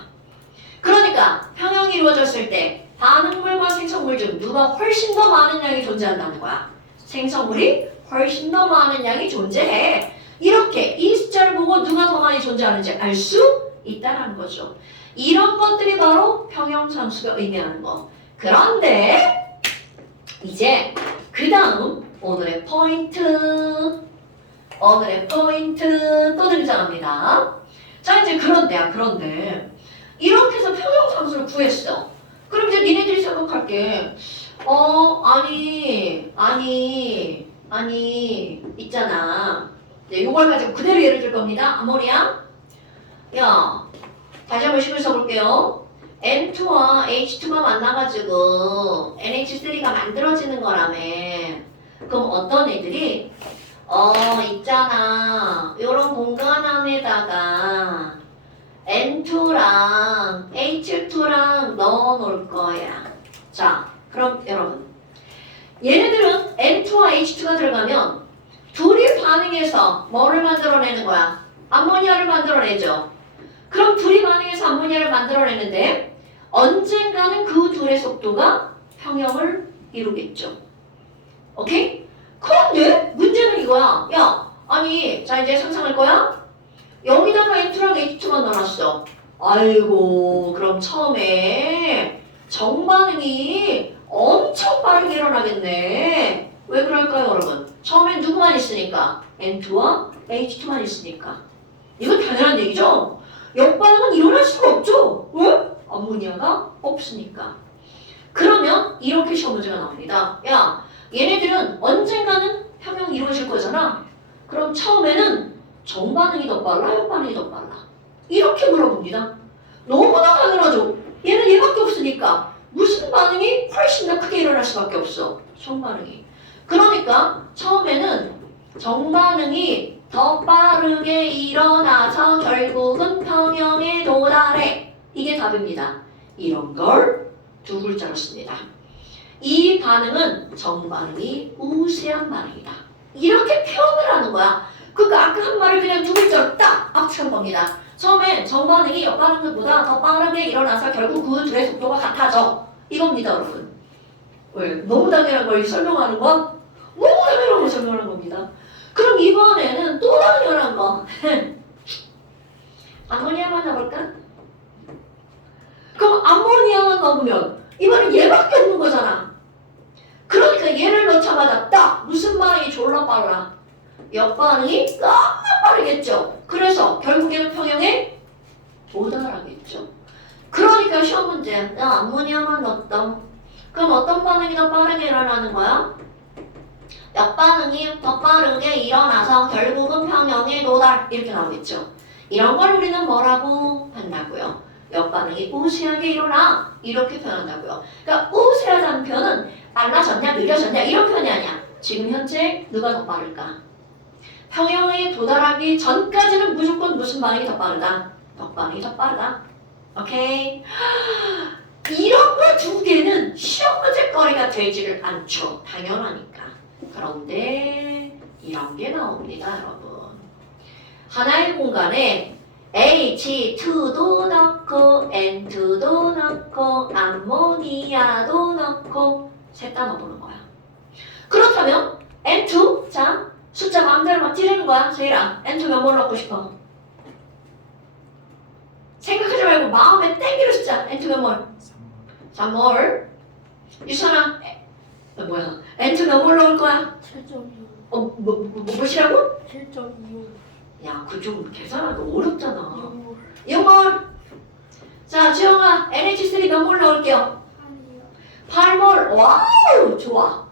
그러니까 평형이 이루어졌을 때 반응물과 생성물 중 누가 훨씬 더 많은 양이 존재한다는 거야. 생성물이 훨씬 더 많은 양이 존재해. 이렇게 이 숫자를 보고 누가 더 많이 존재하는지 알 수 있다는 거죠. 이런 것들이 바로 평형상수가 의미하는 거. 그런데 이제 그 다음 오늘의 포인트 또 등장합니다. 자 이제 그런데 이렇게 해서 평형상수를 구했어. 그럼 이제 니네들이 생각할게. 아니 있잖아. 네, 요걸 가지고 그대로 예를 들 겁니다. 아모니아. 야, 다시 한번 식을 써볼게요. N2와 H2가 만나가지고 NH3가 만들어지는 거라며. 그럼 어떤 애들이 있잖아. 요런 공간 안에다가 N2랑 H2랑 넣어 놓을 거야. 자, 그럼 여러분. 얘네들은 N2와 H2가 들어가면 둘이 반응해서 뭐를 만들어내는 거야? 암모니아를 만들어내죠. 그럼 둘이 반응해서 암모니아를 만들어내는데 언젠가는 그 둘의 속도가 평형을 이루겠죠. 오케이? 그런데 문제는 이거야. 야, 아니, 자 이제 상상할 거야? 여기다가 M2랑 H2만 넣어놨어. 아이고, 그럼 처음에 정반응이 엄청 빠르게 일어나겠네. 왜 그럴까요, 여러분? 처음엔 누구만 있으니까? N2와 H2만 있으니까. 이건 당연한 얘기죠? 역반응은 일어날 수가 없죠? 왜? 암모니아가 없으니까. 그러면 이렇게 시험 문제가 나옵니다. 야, 얘네들은 언젠가는 평형이 이루어질 거잖아. 그럼 처음에는 정반응이 더 빨라, 역반응이 더 빨라. 이렇게 물어봅니다. 너무나 당연하죠. 얘는 얘밖에 없으니까 무슨 반응이 훨씬 더 크게 일어날 수밖에 없어. 정반응이. 그러니까 처음에는 정반응이 더 빠르게 일어나서 결국은 평형에 도달해. 이게 답입니다. 이런 걸 두 글자로 씁니다. 이 반응은 정반응이 우세한 반응이다. 이렇게 표현을 하는 거야. 그러니까 아까 한 말을 그냥 두 글자로 딱 합친 겁니다. 처음엔 정반응이 역반응보다 더 빠르게 일어나서 결국 그 둘의 속도가 같아져. 이겁니다, 여러분. 왜? 너무 당연한 걸 설명하는 거? 너무 당연한 걸 설명하는 겁니다. 그럼 이번에는 또 당연한 거. 암모니아만 넣어볼까? 그럼 암모니아만 넣으면 이번엔 얘밖에 없는 거잖아. 그러니까 얘를 넣자마자 딱 무슨 반응이 졸라 빨라? 역반응이 깜짝 빠르겠죠. 그래서 결국에는 평형에 도달하겠죠. 그러니까 시험 문제, 나 암모니아만 넣었다. 그럼 어떤 반응이 더 빠르게 일어나는 거야? 역반응이 더 빠르게 일어나서 결국은 평형에 도달. 이렇게 나오겠죠. 이런 걸 우리는 뭐라고 한다고요? 역반응이 우세하게 일어나. 이렇게 표현한다고요. 그러니까 우세하다는 표현은 빨라졌냐, 느려졌냐 이런 표현이 아니야. 지금 현재 누가 더 빠를까? 평형에 도달하기 전까지는 무조건 무슨 반응이 더 빠르다? 역반응이 더 빠르다. 오케이? 이런 거 두 개는 시험 문제 거리가 되지를 않죠. 당연하니까. 그런데 이런 게 나옵니다, 여러분. 하나의 공간에 H2도 넣고 N2도 넣고 암모니아도 넣고 셋 다 넣어보는 거야. 그렇다면 N2, 자 숫자 마음대로 막 찌르는 거야. 세일아, N2 몇 몰 넣고 싶어? 생각하지 말고 마음에 땡기는 숫자. N2 몇 몰? 3몰. 유선아, 뭐야? N2 몇 몰 넣을 거야? 7.25. 무엇이라고? 7.25. 야, 그 좀 계산하기 어렵잖아. 6몰. 6몰. 자, 지영아, NH3 몇 몰 넣을게요? 8몰. 와우, 좋아.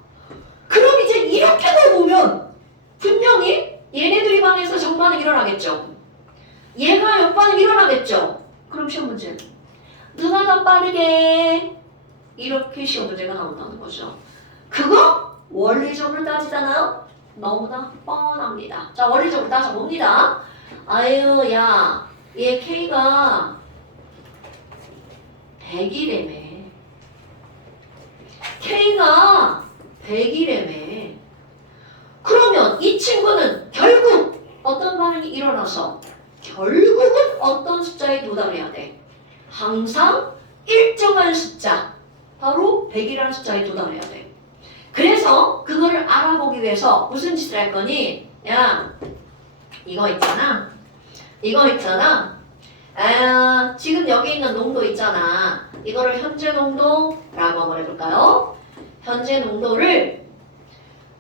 그럼 이제 이렇게 넣어보면 분명히 얘네들이 반해서 정반응 일어나겠죠. 얘가 역반응 일어나겠죠. 그럼 시험 문제. 누가 더 빠르게? 이렇게 시험 문제가 나온다는 거죠. 그거 원리적으로 따지잖아요. 너무나 뻔합니다. 자, 원리적으로 따져봅니다. 아유, 야, 얘 K가 100이래매. K가 100이래매. 그러면 이 친구는 결국 어떤 반응이 일어나서 결국은 어떤 숫자에 도달해야 돼? 항상 일정한 숫자, 바로 100이라는 숫자에 도달해야 돼. 그래서 그거를 알아보기 위해서 무슨 짓을 할 거니? 야, 이거 있잖아. 지금 여기 있는 농도 있잖아. 이거를 현재 농도라고 한번 해볼까요? 현재 농도를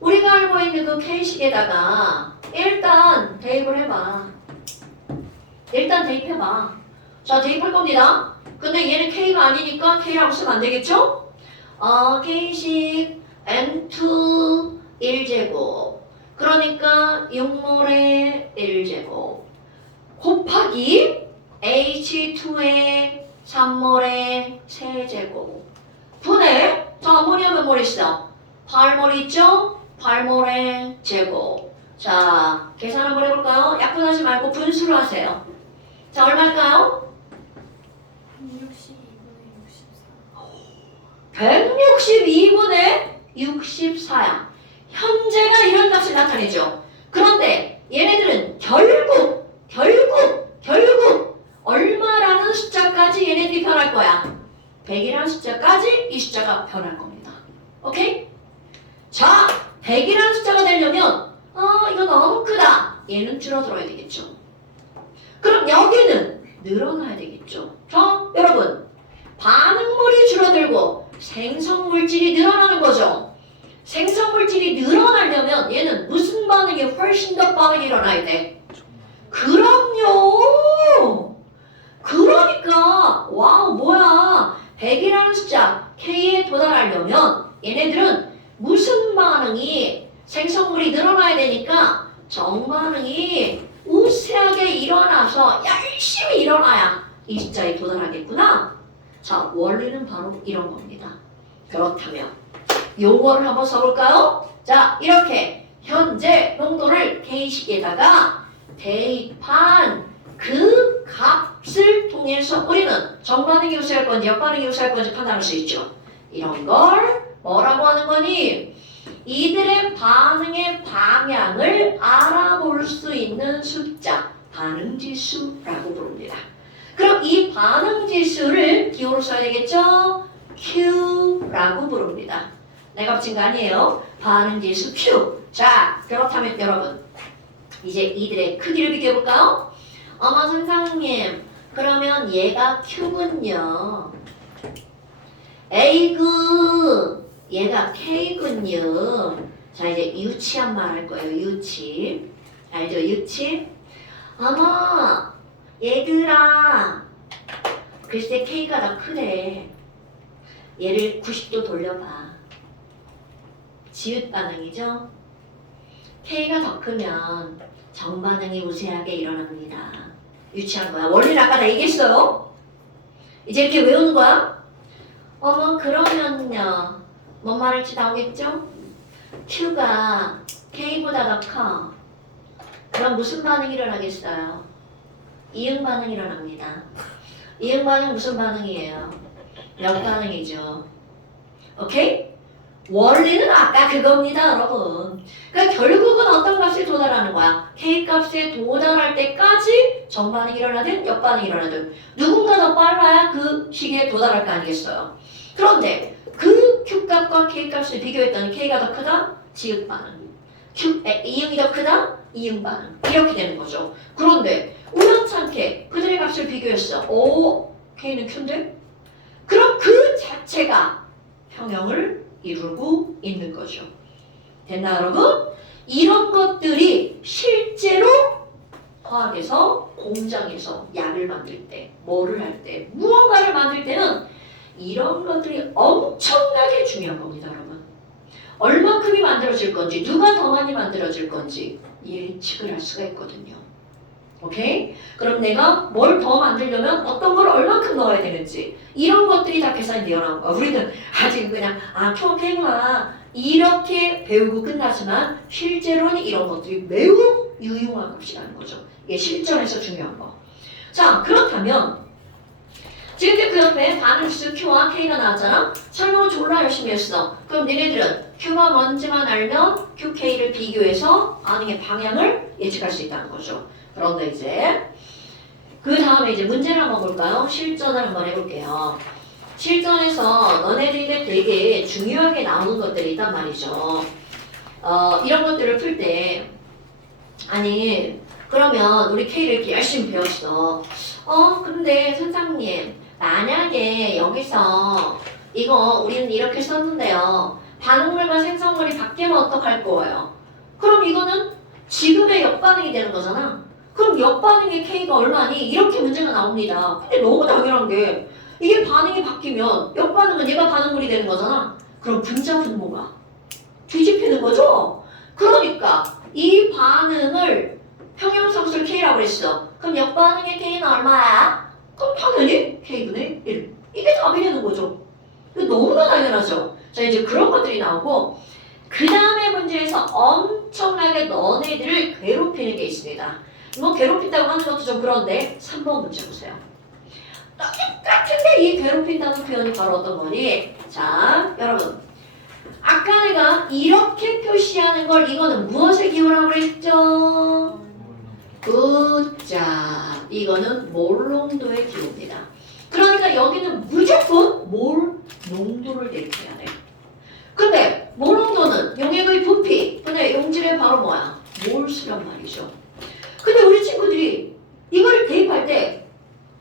우리가 알고 있는 그 K식에다가 일단 대입을 해봐. 일단 대입해봐. 자, 대입할 겁니다. 근데 얘는 K가 아니니까 K라고 쓰면 안 되겠죠? K식 N2 1제곱. 그러니까 6몰의 1제곱. 곱하기 H2의 3몰의 3제곱. 분해. 자, 암모니아 몇 몰 있어? 8몰 있죠? 8몰의 제곱. 자, 계산 한번 해볼까요? 약분하지 말고 분수로 하세요. 자, 얼마일까요? 162분의 64야. 현재가 이런 값이 나타내죠. 그런데 얘네들은 결국 얼마라는 숫자까지 얘네들이 변할 거야? 100이라는 숫자까지 이 숫자가 변할 겁니다. 오케이? 자, 100이라는 숫자가 되려면 이거 너무 크다. 얘는 줄어들어야 되겠죠. 그럼 여기는 늘어나야 되겠죠. 자, 여러분 반응물이 줄어들고 생성물질이 늘어나는 거죠. 생성물질이 늘어나려면 얘는 무슨 반응이 훨씬 더 빠르게 일어나야 돼? 그럼요. 그러니까 와우 뭐야 100이라는 숫자 K에 도달하려면 얘네들은 무슨 반응이 생성물이 늘어나야 되니까 정반응이 우세하게 일어나서 열심히 일어나야 이 숫자에 도달하겠구나. 자, 원리는 바로 이런 겁니다. 그렇다면 요거를 한번 써볼까요? 자, 이렇게 현재 농도를 K식에다가 대입한 그 값을 통해서 우리는 정반응이 우세할 건지 역반응이 우세할 건지 판단할 수 있죠. 이런 걸 뭐라고 하는 거니? 이들의 반응의 방향을 알아볼 수 있는 숫자, 반응지수라고 부릅니다. 그럼 이 반응지수를 기호로 써야 되겠죠? Q라고 부릅니다. 내가 붙인 거 아니에요. 반응지수 Q. 자, 그렇다면 여러분 이제 이들의 크기를 비교해볼까요? 어머 선생님, 그러면 얘가 Q군요. A군, 얘가 K군요. 자, 이제 유치한 말 할 거예요. 유치. 알죠? 유치. 어머, 얘들아. 글쎄 K가 더 크대. 얘를 90도 돌려봐. 지읒 반응이죠? K가 더 크면 정반응이 우세하게 일어납니다. 유치한 거야. 원리는 아까 다 얘기했어요. 이제 이렇게 외우는 거야. 어머 그러면요. 뭔 말할지 나오겠죠? Q가 K보다 더 커. 그럼 무슨 반응이 일어나겠어요? 이응 반응이 일어납니다. 이응 반응 무슨 반응이에요? 역반응이죠. 오케이? 원리는 아까 그겁니다, 여러분. 그러니까 결국은 어떤 값에 도달하는 거야? K값에 도달할 때까지 정반응이 일어나든 역반응이 일어나든 누군가 더 빨라야 그 시기에 도달할 거 아니겠어요? 그런데 그 Q값과 K값을 비교했더니 K가 더 크다? 지읒 반응. 이응이 더 크다? 이응 반응. 이렇게 되는 거죠. 그런데 우연찮게 그들의 값을 비교했어. 오, K는 Q인데? 그럼 그 자체가 평형을 이루고 있는 거죠. 됐나 여러분? 이런 것들이 실제로 화학에서 공장에서 약을 만들 때, 뭐를 할 때, 무언가를 만들 때는 이런 것들이 엄청나게 중요한 겁니다, 여러분. 얼마큼이 만들어질 건지, 누가 더 많이 만들어질 건지 예측을 할 수가 있거든요. 오케이? 그럼 내가 뭘 더 만들려면 어떤 걸 얼만큼 넣어야 되는지 이런 것들이 다 계산이 되어 나온 거야. 우리는 아직 그냥 Q구나 이렇게 배우고 끝나지만 실제로는 이런 것들이 매우 유용한 값이라는 거죠. 이게 실전에서 중요한 거. 자, 그렇다면 지금 그 옆에 반응지수 Q와 K가 나왔잖아. 설명을 졸라 열심히 했어. 그럼 니네들은 Q가 뭔지만 알면 QK를 비교해서 반응의 방향을 예측할 수 있다는 거죠. 그런데 이제 그 다음에 이제 문제를 한번 볼까요? 실전을 한번 해볼게요. 실전에서 너네들에게 되게 중요하게 나오는 것들이 있단 말이죠. 이런 것들을 풀 때 아니 그러면 우리 K를 이렇게 열심히 배웠어. 근데 선생님 만약에 여기서 이거 우리는 이렇게 썼는데요. 반응물과 생성물이 바뀌면 어떡할 거예요? 그럼 이거는 지금의 역반응이 되는 거잖아. 그럼 역반응의 K가 얼마니? 이렇게 문제가 나옵니다. 근데 너무 당연한 게 이게 반응이 바뀌면 역반응은 얘가 반응물이 되는 거잖아. 그럼 분자 분모가 뒤집히는 거죠? 그러니까 이 반응을 평형상수를 K라고 그랬어. 그럼 역반응의 K는 얼마야? 그럼 당연히 K분의 1. 이게 답이 되는 거죠. 너무나 당연하죠. 자, 이제 그런 것들이 나오고 그 다음에 문제에서 엄청나게 너네들을 괴롭히는 게 있습니다. 뭐 괴롭힌다고 하는 것도 좀 그런데 3번 문제 보세요. 똑같은데 이 괴롭힌다는 표현이 바로 어떤 거니? 자, 여러분 아까 내가 이렇게 표시하는 걸 이거는 무엇의 기호라고 그랬죠? 굿자, 이거는 몰롱도의 기호입니다. 그러니까 여기는 무조건 몰 농도를 대입해야 돼. 근데 몰 농도는 용액의 부피 분의 용질의 바로 뭐야? 몰수란 말이죠. 근데 우리 친구들이 이걸 대입할 때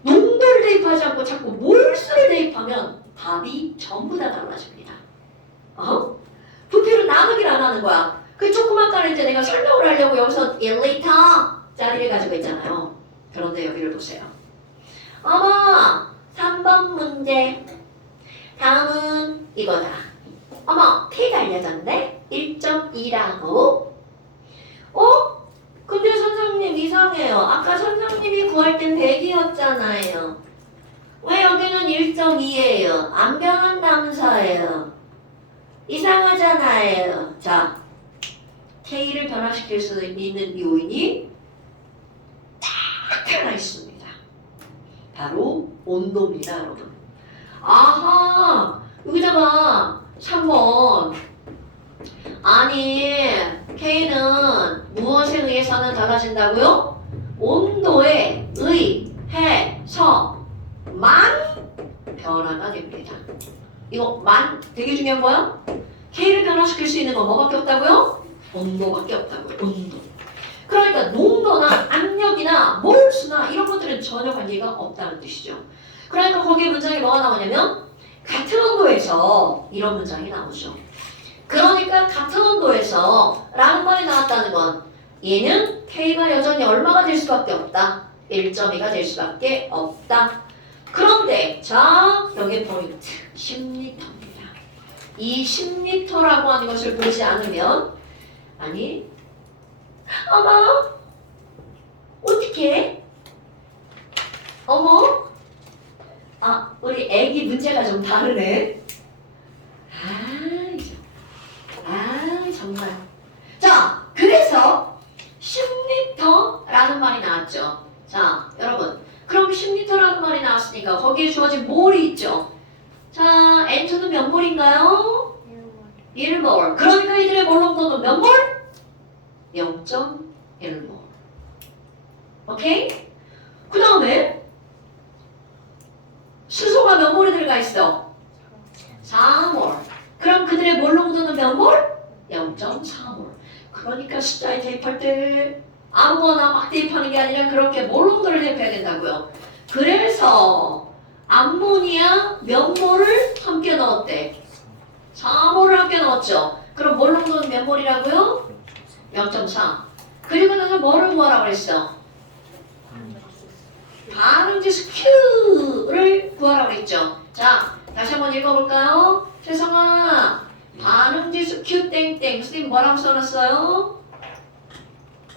농도를 대입하지 않고 자꾸 몰수를 대입하면 답이 전부 다 달라집니다. 부피로 나누기를 안 하는 거야. 그 조그만 거는 이제 내가 설명을 하려고 여기서 1리터짜리를 가지고 있잖아요. 그런데 여기를 보세요. 어머, 3번 문제. 다음은 이거다. 어머, T가 알려졌네? 1.2라고. 근데 선생님 이상해요. 아까 선생님이 구할 땐 100이었잖아요. 왜 여기는 1.2예요? 안 변한다면서예요. 이상하잖아요. 자, K를 변화시킬 수 있는 요인이 딱 하나 있습니다. 바로 온도입니다, 여러분. 아하, 여기다가 3번. 아니, K는 무엇에 의해서는 달라진다고요? 온도에 의해서만 변화가 됩니다. 이거 만 되게 중요한 거야? K를 변화시킬 수 있는 건 뭐밖에 없다고요? 온도밖에 없다고요. 온도. 그러니까 농도나 압력이나 몰수나 이런 것들은 전혀 관계가 없다는 뜻이죠. 그러니까 거기에 문장이 뭐가 나오냐면 같은 온도에서 이런 문장이 나오죠. 그러니까 같은 온도에서 라는 말이 나왔다는 건 얘는 K가 여전히 얼마가 될 수밖에 없다. 1.2가 될 수밖에 없다. 그런데 자, 여기 포인트 10리터입니다. 이 10리터라고 하는 것을 보지 않으면 아니 어머 어떡해? 어머 우리 애기 문제가 좀 다르네. 정말. 자, 그래서 10리터라는 말이 나왔죠. 자, 여러분. 그럼 10리터라는 말이 나왔으니까 거기에 주어진 몰이 있죠. 자, N2는 몇 몰인가요? 1몰. 그러니까 이들의 몰 농도는 몇 몰? 0.1몰. 오케이? 그 다음에 수소가 몇 몰이 들어가 있어? 4몰. 그럼 그들의 몰 농도는 몇 몰? 0.4몰. 그러니까 숫자에 대입할 때 아무거나 막 대입하는 게 아니라 그렇게 몰 농도를 대입해야 된다고요. 그래서 암모니아 몇 몰을 함께 넣었대? 4몰을 함께 넣었죠. 그럼 몰 농도는 몇 몰이라고요? 0.4. 그리고 나서 뭐를 구하라고 그랬어? 반응지수 Q를 구하라고 그랬죠. 자, 다시 한번 읽어볼까요? 최성아, 반응지수 Q 땡땡. 선생님 뭐라고 써놨어요?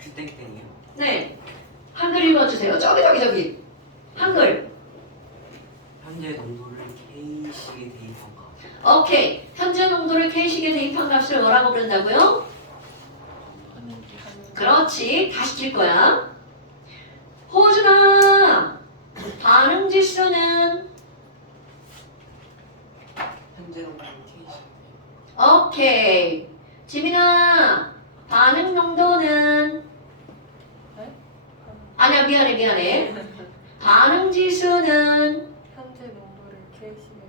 q 땡땡이요. 네. 한글 읽어주세요. 저기. 한글. 현재 농도를 K식에 대입한 것. 오케이. 현재 농도를 K식에 대입한 값을 뭐라고 부른다고요? 그렇지. 다시 칠 거야. 호준아, 반응지수는? 현재 농도를 K식. 오케이. 지민아, 반응 농도는? 아니야, 미안해. 반응 지수는? 현재 농도를 K식에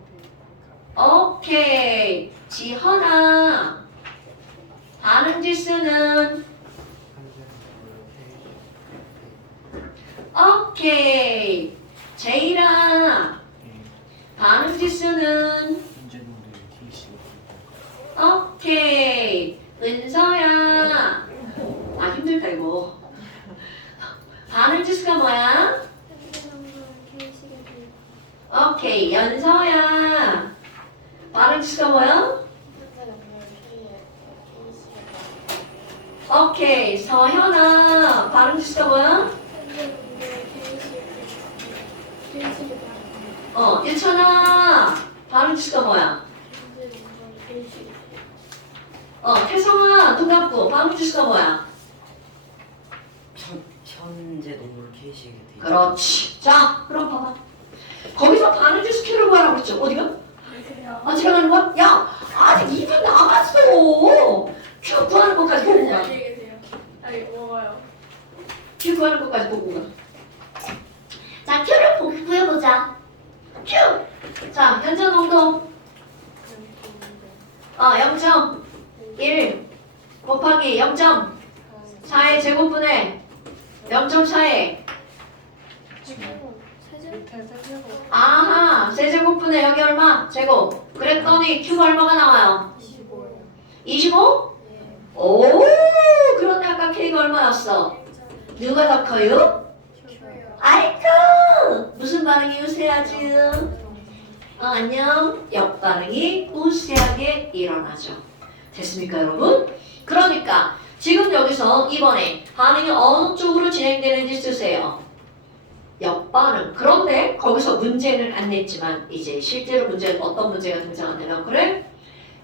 대입한 오케이. 지헌아, 반응 지수는? 현재 농도를 K식. 오케이. 제이라, 반응 지수는? 현재 농도를 K식에 대입한 것. 오케이. 은서야. 힘들다 이거. 반응 지수가 뭐야? 현재 농도를 K식에 대입한 오케이. 연서야. 반응 지수가 뭐야? 현재 농도를 K식에 대입한 오케이. 서현아. 반응 지수가 뭐야? 현재 농도를 K식에 대입한 유천아. 반응 지수가 뭐야? 현재 농도를 K식에 대입한 태성아. 동갑부. 반응 지수가 뭐야? 현재 농도를 K식에 대입한 것. 그렇지. 자, 그럼 봐봐. 거기서 반응 지수 Q를 구하라고 했죠. 어디가? 그래요? 지나가는 거야? 야, 아직 2분 남았어. Q 구하는 것까지 보고 가. 안녕히 계세요. 아니 먹어요. Q 구하는 것까지 보고 가. 자, Q를 구해보자. Q! 자, 현재 농도 0.1 곱하기 0.4의 제곱분의 0.4의 아하 세제곱분의 여기 얼마? 제곱. 그랬더니 Q가 얼마가 나와요? 25? 오 그런데 아까 K가 얼마였어? 누가 더 커요? 아이고 무슨 반응이 우세하지? 안녕. 역반응이 우세하게 일어나죠. 됐습니까 여러분? 그러니까 지금 여기서 이번에 반응이 어느 쪽으로 진행되는지 쓰세요. 역반응. 그런데 거기서 문제는 안 냈지만 이제 실제로 문제는 어떤 문제가 등장하냐면 그래?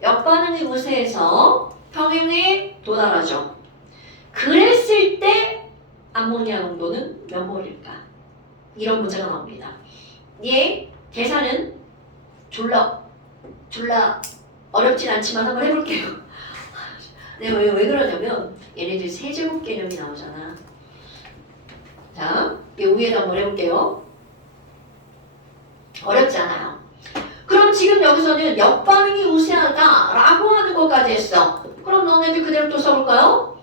역반응이 우세해서 평형에 도달하죠. 그랬을 때 암모니아 농도는 몇 몰일까? 이런 문제가 나옵니다. 얘 계산은 졸라 어렵진 않지만 한번 해볼게요. 내가 왜 그러냐면 얘네들 세제곱 개념이 나오잖아. 자, 이 위에다 한번 해볼게요. 어렵지 않아요. 그럼 지금 여기서는 역반응이 우세하다라고 하는 것까지 했어. 그럼 너네들 그대로 또 써볼까요?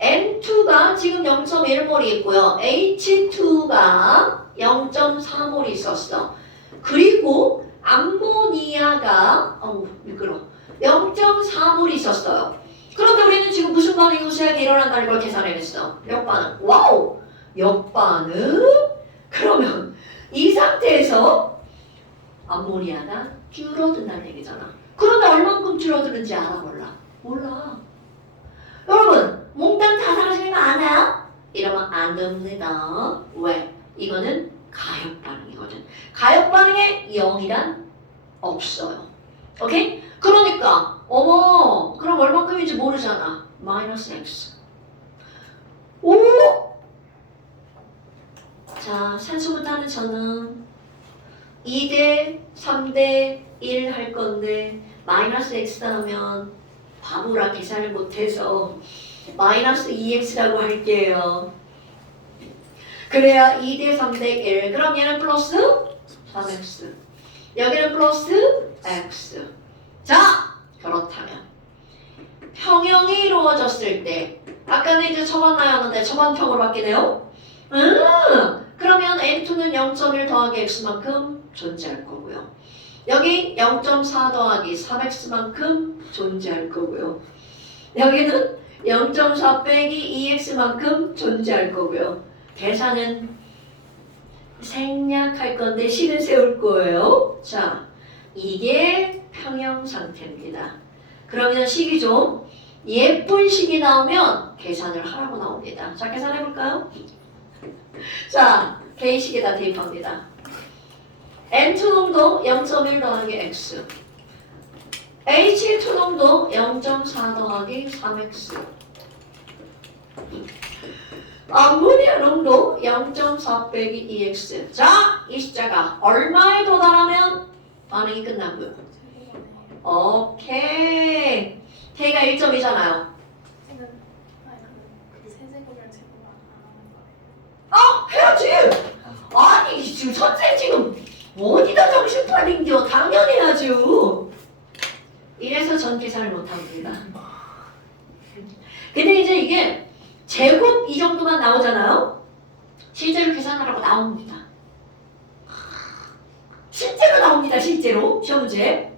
N2가 지금 0.1몰이 있고요. H2가 0.4몰이 있었어. 그리고 암모니아가 미끄러 0.4몰이 있었어요. 그런데 우리는 지금 무슨 반응이 우세하게 일어난다는 걸 계산해냈어. 역반응. 와우! 역반응? 그러면 이 상태에서 암모니아가 줄어든다는 얘기잖아. 그런데 얼만큼 줄어드는지 알아 몰라? 몰라. 여러분 몽땅 다 사라지는 거 아나요? 이러면 안 됩니다. 왜? 이거는 가역 반응이거든. 가역 반응에 0이란 없어요. 오케이? 그러니까 어머 그럼 얼마큼인지 모르잖아. 마이너스 x. 오! 자 산소부터 하는 저는 2대 3대 1 할 건데 마이너스 x 하면 바보라 계산을 못해서 마이너스 2x라고 할게요. 그래야 2대 3대 1. 그럼 얘는 플러스 3x. 여기는 플러스 x. 자, 그렇다면 평형이 이루어졌을 때 아까는 이제 처반나였는데 처반평으로 바뀌네요. 그러면 n2는 0.1 더하기 x만큼 존재할 거고요. 여기 0.4 더하기 3x만큼 존재할 거고요. 여기는 0.4 빼기 2x만큼 존재할 거고요. 계산은 생략할 건데 식은 세울 거예요. 자, 이게 평형 상태입니다. 그러면 식이 좀 예쁜 식이 나오면 계산을 하라고 나옵니다. 자, 계산해 볼까요? 자, K식에다 대입합니다. N2 농도 0.1 더하기 x, H2 농도 0.4 더하기 3x, 암모니아 농도 0.4 빼기 2x. 자, 이 숫자가 얼마에 도달하면 반응이 끝나고요. 오케이. K가 1.2잖아요. 해야지. 아니 지금 선생님 지금 어디다 정신 팔린겨? 당연히 해야죠. 이래서 전 계산을 못합니다. 근데 이제 이게 제곱 이 정도만 나오잖아요. 실제로 계산하라고 나옵니다. 실제로 나옵니다. 실제로 시험 문제.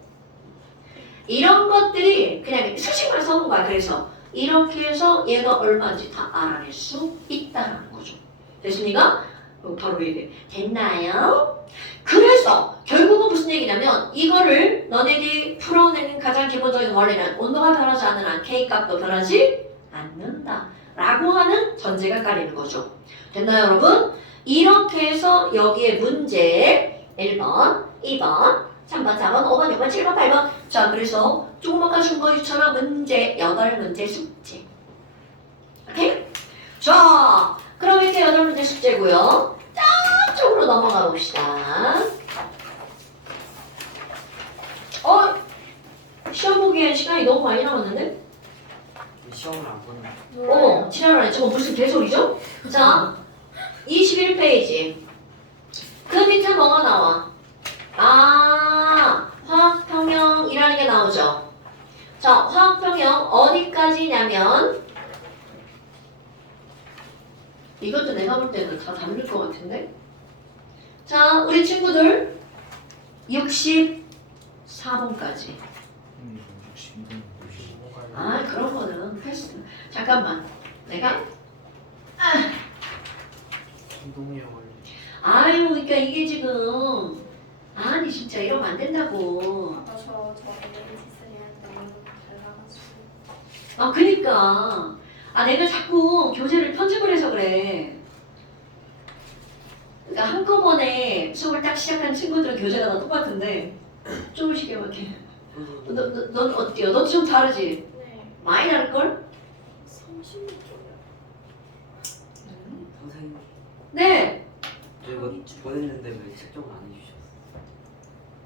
이런 것들이 그냥 수식만 써놓은 거야. 그래서 이렇게 해서 얘가 얼마인지 다 알아낼 수 있다라는 거죠. 됐습니까? 바로 이게 됐나요? 그래서 결국은 무슨 얘기냐면 이거를 너네들이 풀어내는 가장 기본적인 원리는 온도가 변하지 않는 한 K값도 변하지 않는다 라고 하는 전제가 깔리는 거죠. 됐나요 여러분? 이렇게 해서 여기에 문제 1번, 2번, 3번, 4번, 5번, 6번, 7번, 8번. 자, 그래서 조금 아까 준 거처럼 문제 8문제 숙제. 오케이? 자, 그럼 이렇게 8문제 숙제고요. 저쪽으로 넘어가 봅시다. 시험 보기엔 시간이 너무 많이 남았는데? 시험을 안 보는. 지난번에 저거 무슨 개소리죠? 자, 21페이지. 그 밑에 뭐가 나와? 아, 화학평형이라는 게 나오죠. 자, 화학평형 어디까지냐면 이것도 내가 볼 때는 다 다를 것 같은데. 자, 우리 친구들 64번까지. 아, 그런 거는 패스. 잠깐만. 내가 운동량 원리. 아유, 그러니까 이게 지금 아니 진짜 이러면 안 된다고. 아까 저 에이지스리 할때 너무 달라가지고. 아, 그니까. 아, 내가 자꾸 교재를 편집을 해서 그래. 그러니까 한꺼번에 수업을 딱 시작한 친구들은 교재가 다 똑같은데 조금씩 이렇게. 넌 어때요? 너도 좀 다르지? 네. 많이 다를걸? 36쪽이요. 선생님, 네. 저 이거 보냈는데 왜 책정을 안 해주셨어요?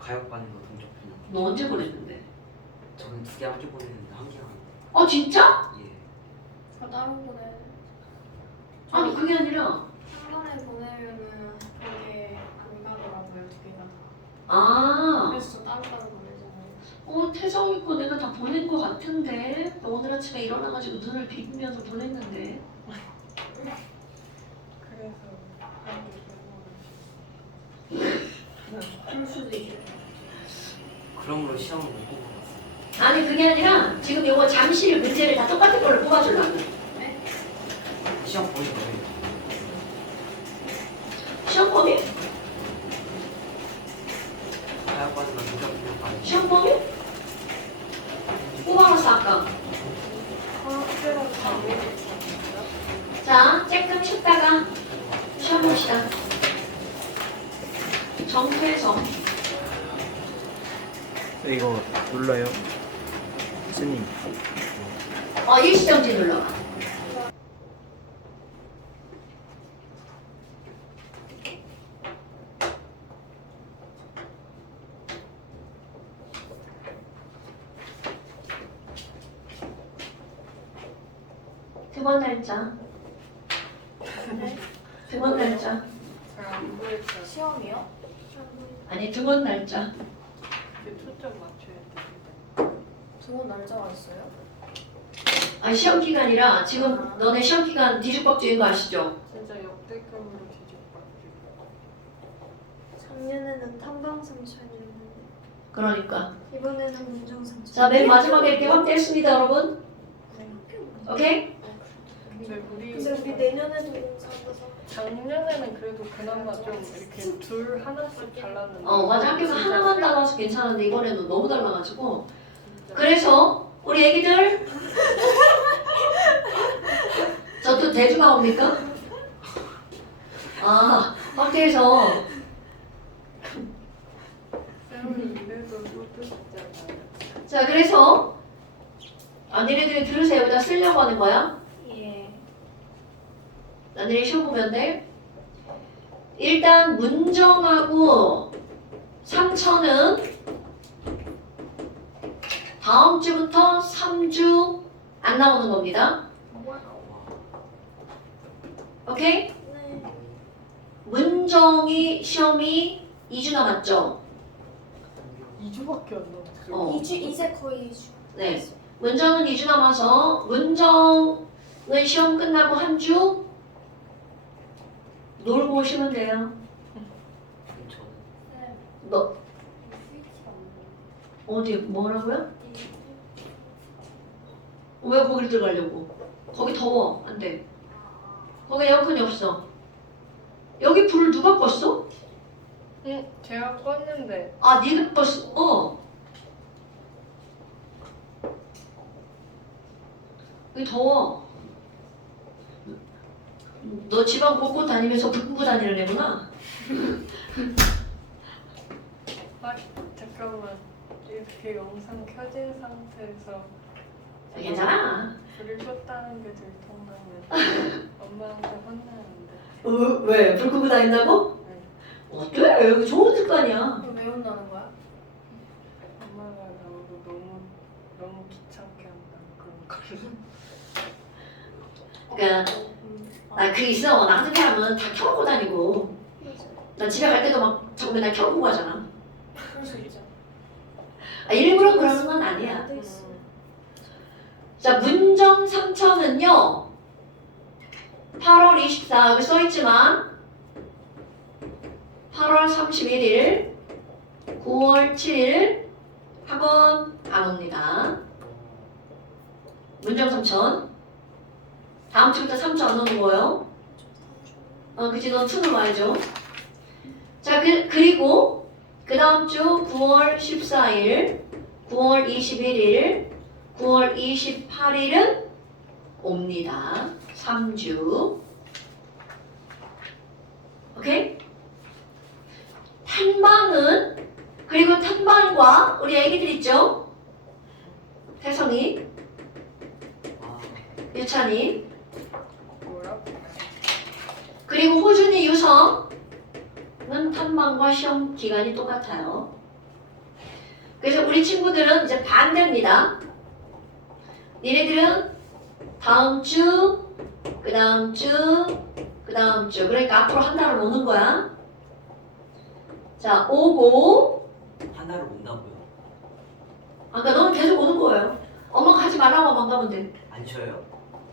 가역반인 거 동적분량. 너 언제 보냈는데? 저는 2개 함께 보냈는데 1개가 어, 진짜? 예. 저 따로 보내. 아니, 그게 아니라 한 번에 보내면은 그게 안 가더라고요. 2개가 다. 아, 그래서 저 따로따로 보내잖아요. 태성이 거 내가 다 보낸 거 같은데 오늘 아침에 일어나가지고 눈을 비비면서 보냈는데. 그래서 그럴 수도 있겠다. 그러므로 시험을 못 보고 갔어요. 아니, 그게 아니라 지금 요거 잠실 문제를 다 똑같은 걸로 뽑아주려고. 시험 보는 거예요. 시험 범위? 가역반이나 동적분량까지. 시험 범위? 뽑아놨어 아까. 자, 쬐끔 쉬다가 시험 봅시다. 정퇴성. 이거 눌러요. 스님. 일시정지 눌러봐. 두 번 날짜. 두 번 날짜. 시험이요? 아니, 두 번 날짜. 초점 맞춰야 돼. 두번 날짜가 있어요? 아니, 시험 기간이라 지금 너네 시험 기간 뒤죽박죽인 거 아시죠? 진짜 역대급으로 뒤집어지고. 작년에는 탐방삼천이었는데 그러니까. 이번에는 문정삼천. 자, 맨 마지막에 이렇게 확대했습니다, 여러분. 오케이? 근데 우리 내년에도 문정삼천. 작년에는 그래도 그나마 좀 이렇게 둘 하나씩 달랐는데. 맞아. 학교가 하나만 달라서 괜찮은데 이번에는 너무 달라가지고. 진짜. 그래서 우리 애기들 저 또 대주가 옵니까? 아, 확대해서 쌤이 이래도 소득잖아요. 자, 그래서 니네들이 들으세요. 여기다 쓰려고 하는 거야. 예. 너네들이 시험 보면 돼. 일단 문정하고 상처는 다음 주부터 3주 안 나오는 겁니다. 오케이? 네. 문정이 시험이 2주 남았죠? 2주밖에 안 남았어요. 2주 이제 거의 2주. 네. 문정은 2주 남아서 문정은 시험 끝나고 한 주 놀고 오시면 돼요. 저는 네. 너 어디 뭐라고요? 왜 거기 들어가려고? 거기 더워. 안 돼. 거기 에어컨이 없어. 여기 불을 누가 껐어? 응, 제가 껐는데. 아, 네가 껐어. 여기 더워. 너 집안 곳곳 다니면서 불 끄고 다니는 애구나. 아, 잠깐만. 이렇게 영상 켜진 상태에서 괜찮아. 불을 껐다는 게 들통나면 엄마한테 혼나는데. 왜? 불 끄고 다닌다고? 네. 어때? 여기 좋은 습관이야. 그럼 왜 혼나는 거야? 엄마가 나오고 너무 귀찮게 한다 그런 걸. 그러니까 그 있어. 나 같은 사람은 다 켜놓고 다니고. 나 집에 갈 때도 막 자꾸 맨날 켜놓고 가잖아. 일부러 그러는 건 아니야. 자, 문정 3천은요. 8월 24일 여기 써있지만 8월 31일, 9월 7일 학원 안 옵니다. 문정 3천. 다음 주부터 3천 안 오는 거예요. 그치, 넌 2는 와야죠. 자, 그리고 그 다음 주 9월 14일, 9월 21일, 9월 28일은 옵니다. 3주. 오케이? 탐방은, 그리고 탐방과 우리 애기들 있죠? 태성이, 아, 유찬이, 뭐야? 그리고 호준이, 유성은 탐방과 시험 기간이 똑같아요. 그래서 우리 친구들은 이제 반대입니다. 니네들은 다음 주, 그 다음 주, 그 다음 주. 그러니까 앞으로 한 달을 오는 거야. 자, 오고. 한 달을 온다고요? 아까 너는 계속 오는 거예요. 엄마가 하지 말라고 하면 안 가면 돼. 안 쉬어요?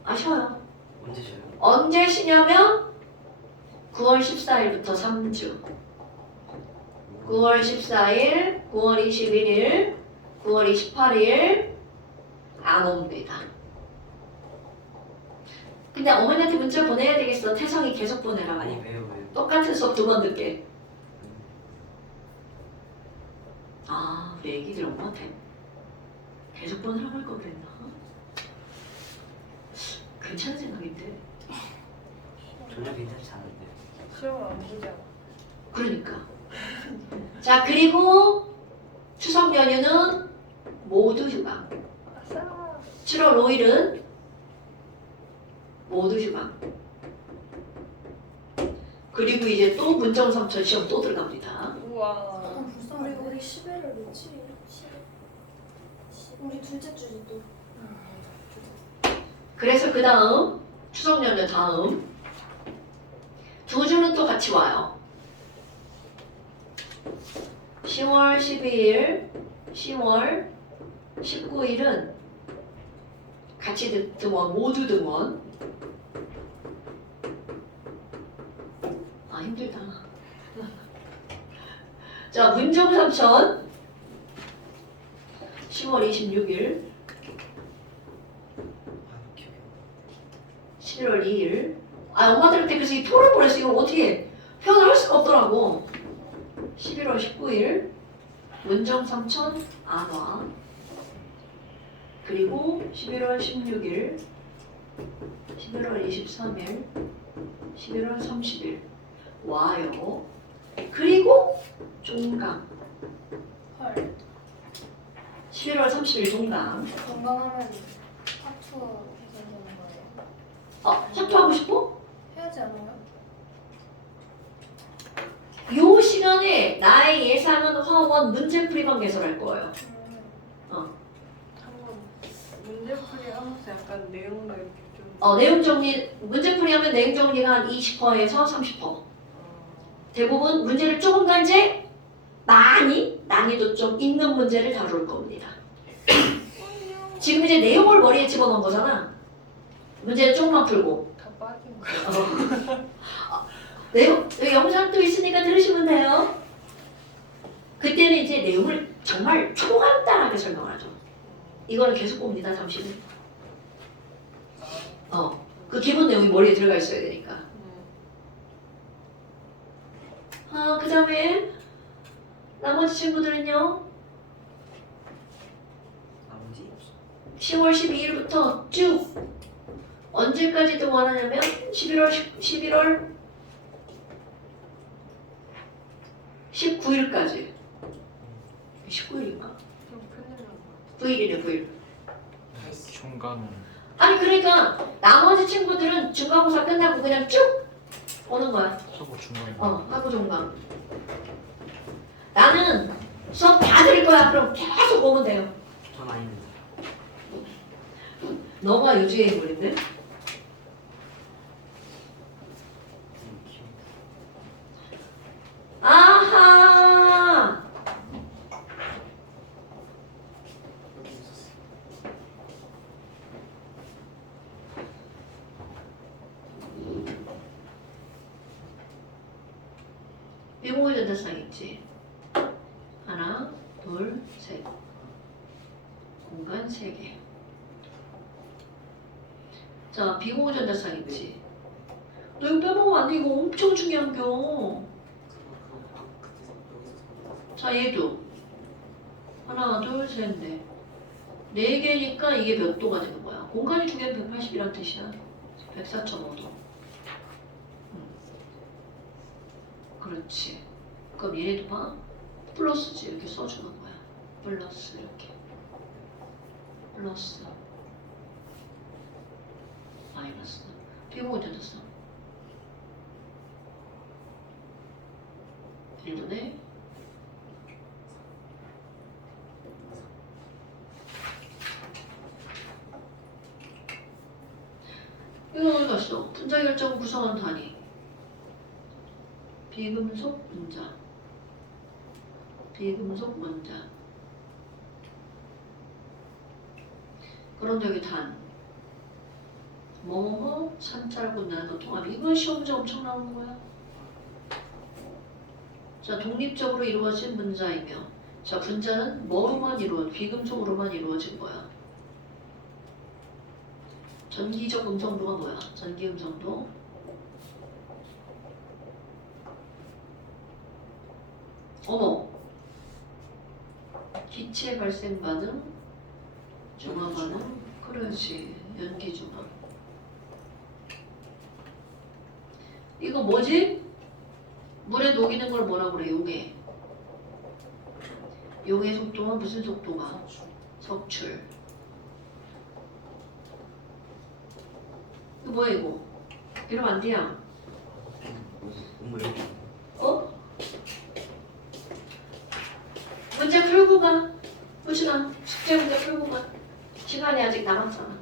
아, 쉬어요. 언제 쉬어요? 언제 쉬냐면 9월 14일부터 3주. 9월 14일, 9월 21일, 9월 28일 안 옵니다. 근데 어머니한테 문자 보내야 되겠어. 태성이 계속 보내라고. 아니 왜요? 똑같은 수업 2번 듣게. 아, 우리 애기들 엄마한테 계속 보내라고 할 걸 그랬나? 괜찮은 생각인데. 전혀 괜찮지 않은데. 시험을 안 보잖아. 그러니까. 자, 그리고 추석 연휴는 모두 휴가. 아싸. 7월 5일은 모두 휴가. 그리고 이제 또 문정 3천 시험 또 들어갑니다. 우와. 벌써 우리 11월 며칠이야? 11월. 우리 둘째 주지 또. 그래서 그 다음 추석 연휴 다음 두 주는 또 같이 와요. 10월 12일, 10월 19일은 같이 등원, 모두 등원. 아, 힘들다. 자, 문정 3천 10월 26일, 아, 기억이 안 11월 2일. 아, 엄마들한테 그래서 이 표를 보냈어. 이거 어떻게 표현을 할 수가 없더라고. 11월 19일 문정 3천 안 와. 그리고 11월 16일, 11월 23일, 11월 30일 와요. 그리고 종강. 헐. 11월 30일 종강. 건강하면 파투 해야 되는 거예요? 화투하고 싶어? 해야지 않아요? 요 시간에 나의 예상은 화원 문제풀이만 개설할 거예요. 한번 문제풀이 하면서 약간 내용도 이렇게 좀. 내용 정리, 문제풀이 하면 내용 정리가 한 20%에서 30%. 대부분 문제를 조금 더 이제 많이 난이도 좀 있는 문제를 다룰 겁니다. 지금 이제 내용을 머리에 집어넣은 거잖아. 문제를 조금만 풀고. 다 빠진 거야. 내용, 여기 영상 또 있으니까 들으시면 돼요. 그때는 이제 내용을 정말 초간단하게 설명하죠. 이거는 계속 봅니다, 잠시는. 그 기본 내용이 머리에 들어가 있어야 되니까. 그 다음에 나머지 친구들은요. 나머지 10월 12일부터 쭉 언제까지 동원하냐면 11월 19일까지. 19일인가? 좀 큰일 난 거. 9일이네, 9일. 중간 아니 그러니까 나머지 친구들은 중간고사 끝나고 그냥 쭉 오는 거야. 하고 중간 하고 종강. 나는 수업 다 들을 거야. 그럼 계속 오면 돼요. 전 아닙니다. 너가 요주의 인물인데? 기억. 아하! 비공유 전자쌍 있지. 하나, 둘, 셋. 공간 3개. 자, 비공유 전자쌍 있지. 너 이거 빼먹으면 안 돼. 이거 엄청 중요한 겨. 자, 얘도. 하나, 둘, 셋, 넷. 4개니까 이게 몇 도가 되는 거야? 공간이 2개는 180이란 뜻이야. 104.5도. 그렇지. 그럼 얘네도 봐. 플러스지. 이렇게 써주는 거야. 플러스 이렇게. 플러스. 마이너스. 비공유 전자쌍. 1분의 이거 어디 갔어? 분자 결정 구성한 단위. 비금속 분자. 비금속 원자. 그런데 여기 단. 뭐뭐 산자를 나누는 통합. 이거 시험 문제 엄청 나오는 거야. 자, 독립적으로 이루어진 분자이며, 자, 분자는 뭐로만 비금속으로만 이루어진 거야. 전기적 음성도가 뭐야? 전기 음성도. 어머! 기체 발생 반응, 중화 반응, 그렇지. 연기 중화. 이거 뭐지? 물에 녹이는 걸 뭐라 그래? 용해. 용해 속도가 무슨 속도가? 석출. 이거 뭐야 이거? 이러면 안 돼요. 뭐예요? 어? 문제 풀고 가. 호진아, 숙제 문제 풀고 가. 시간이 아직 남았잖아.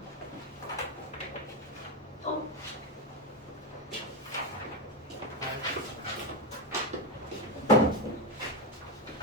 어?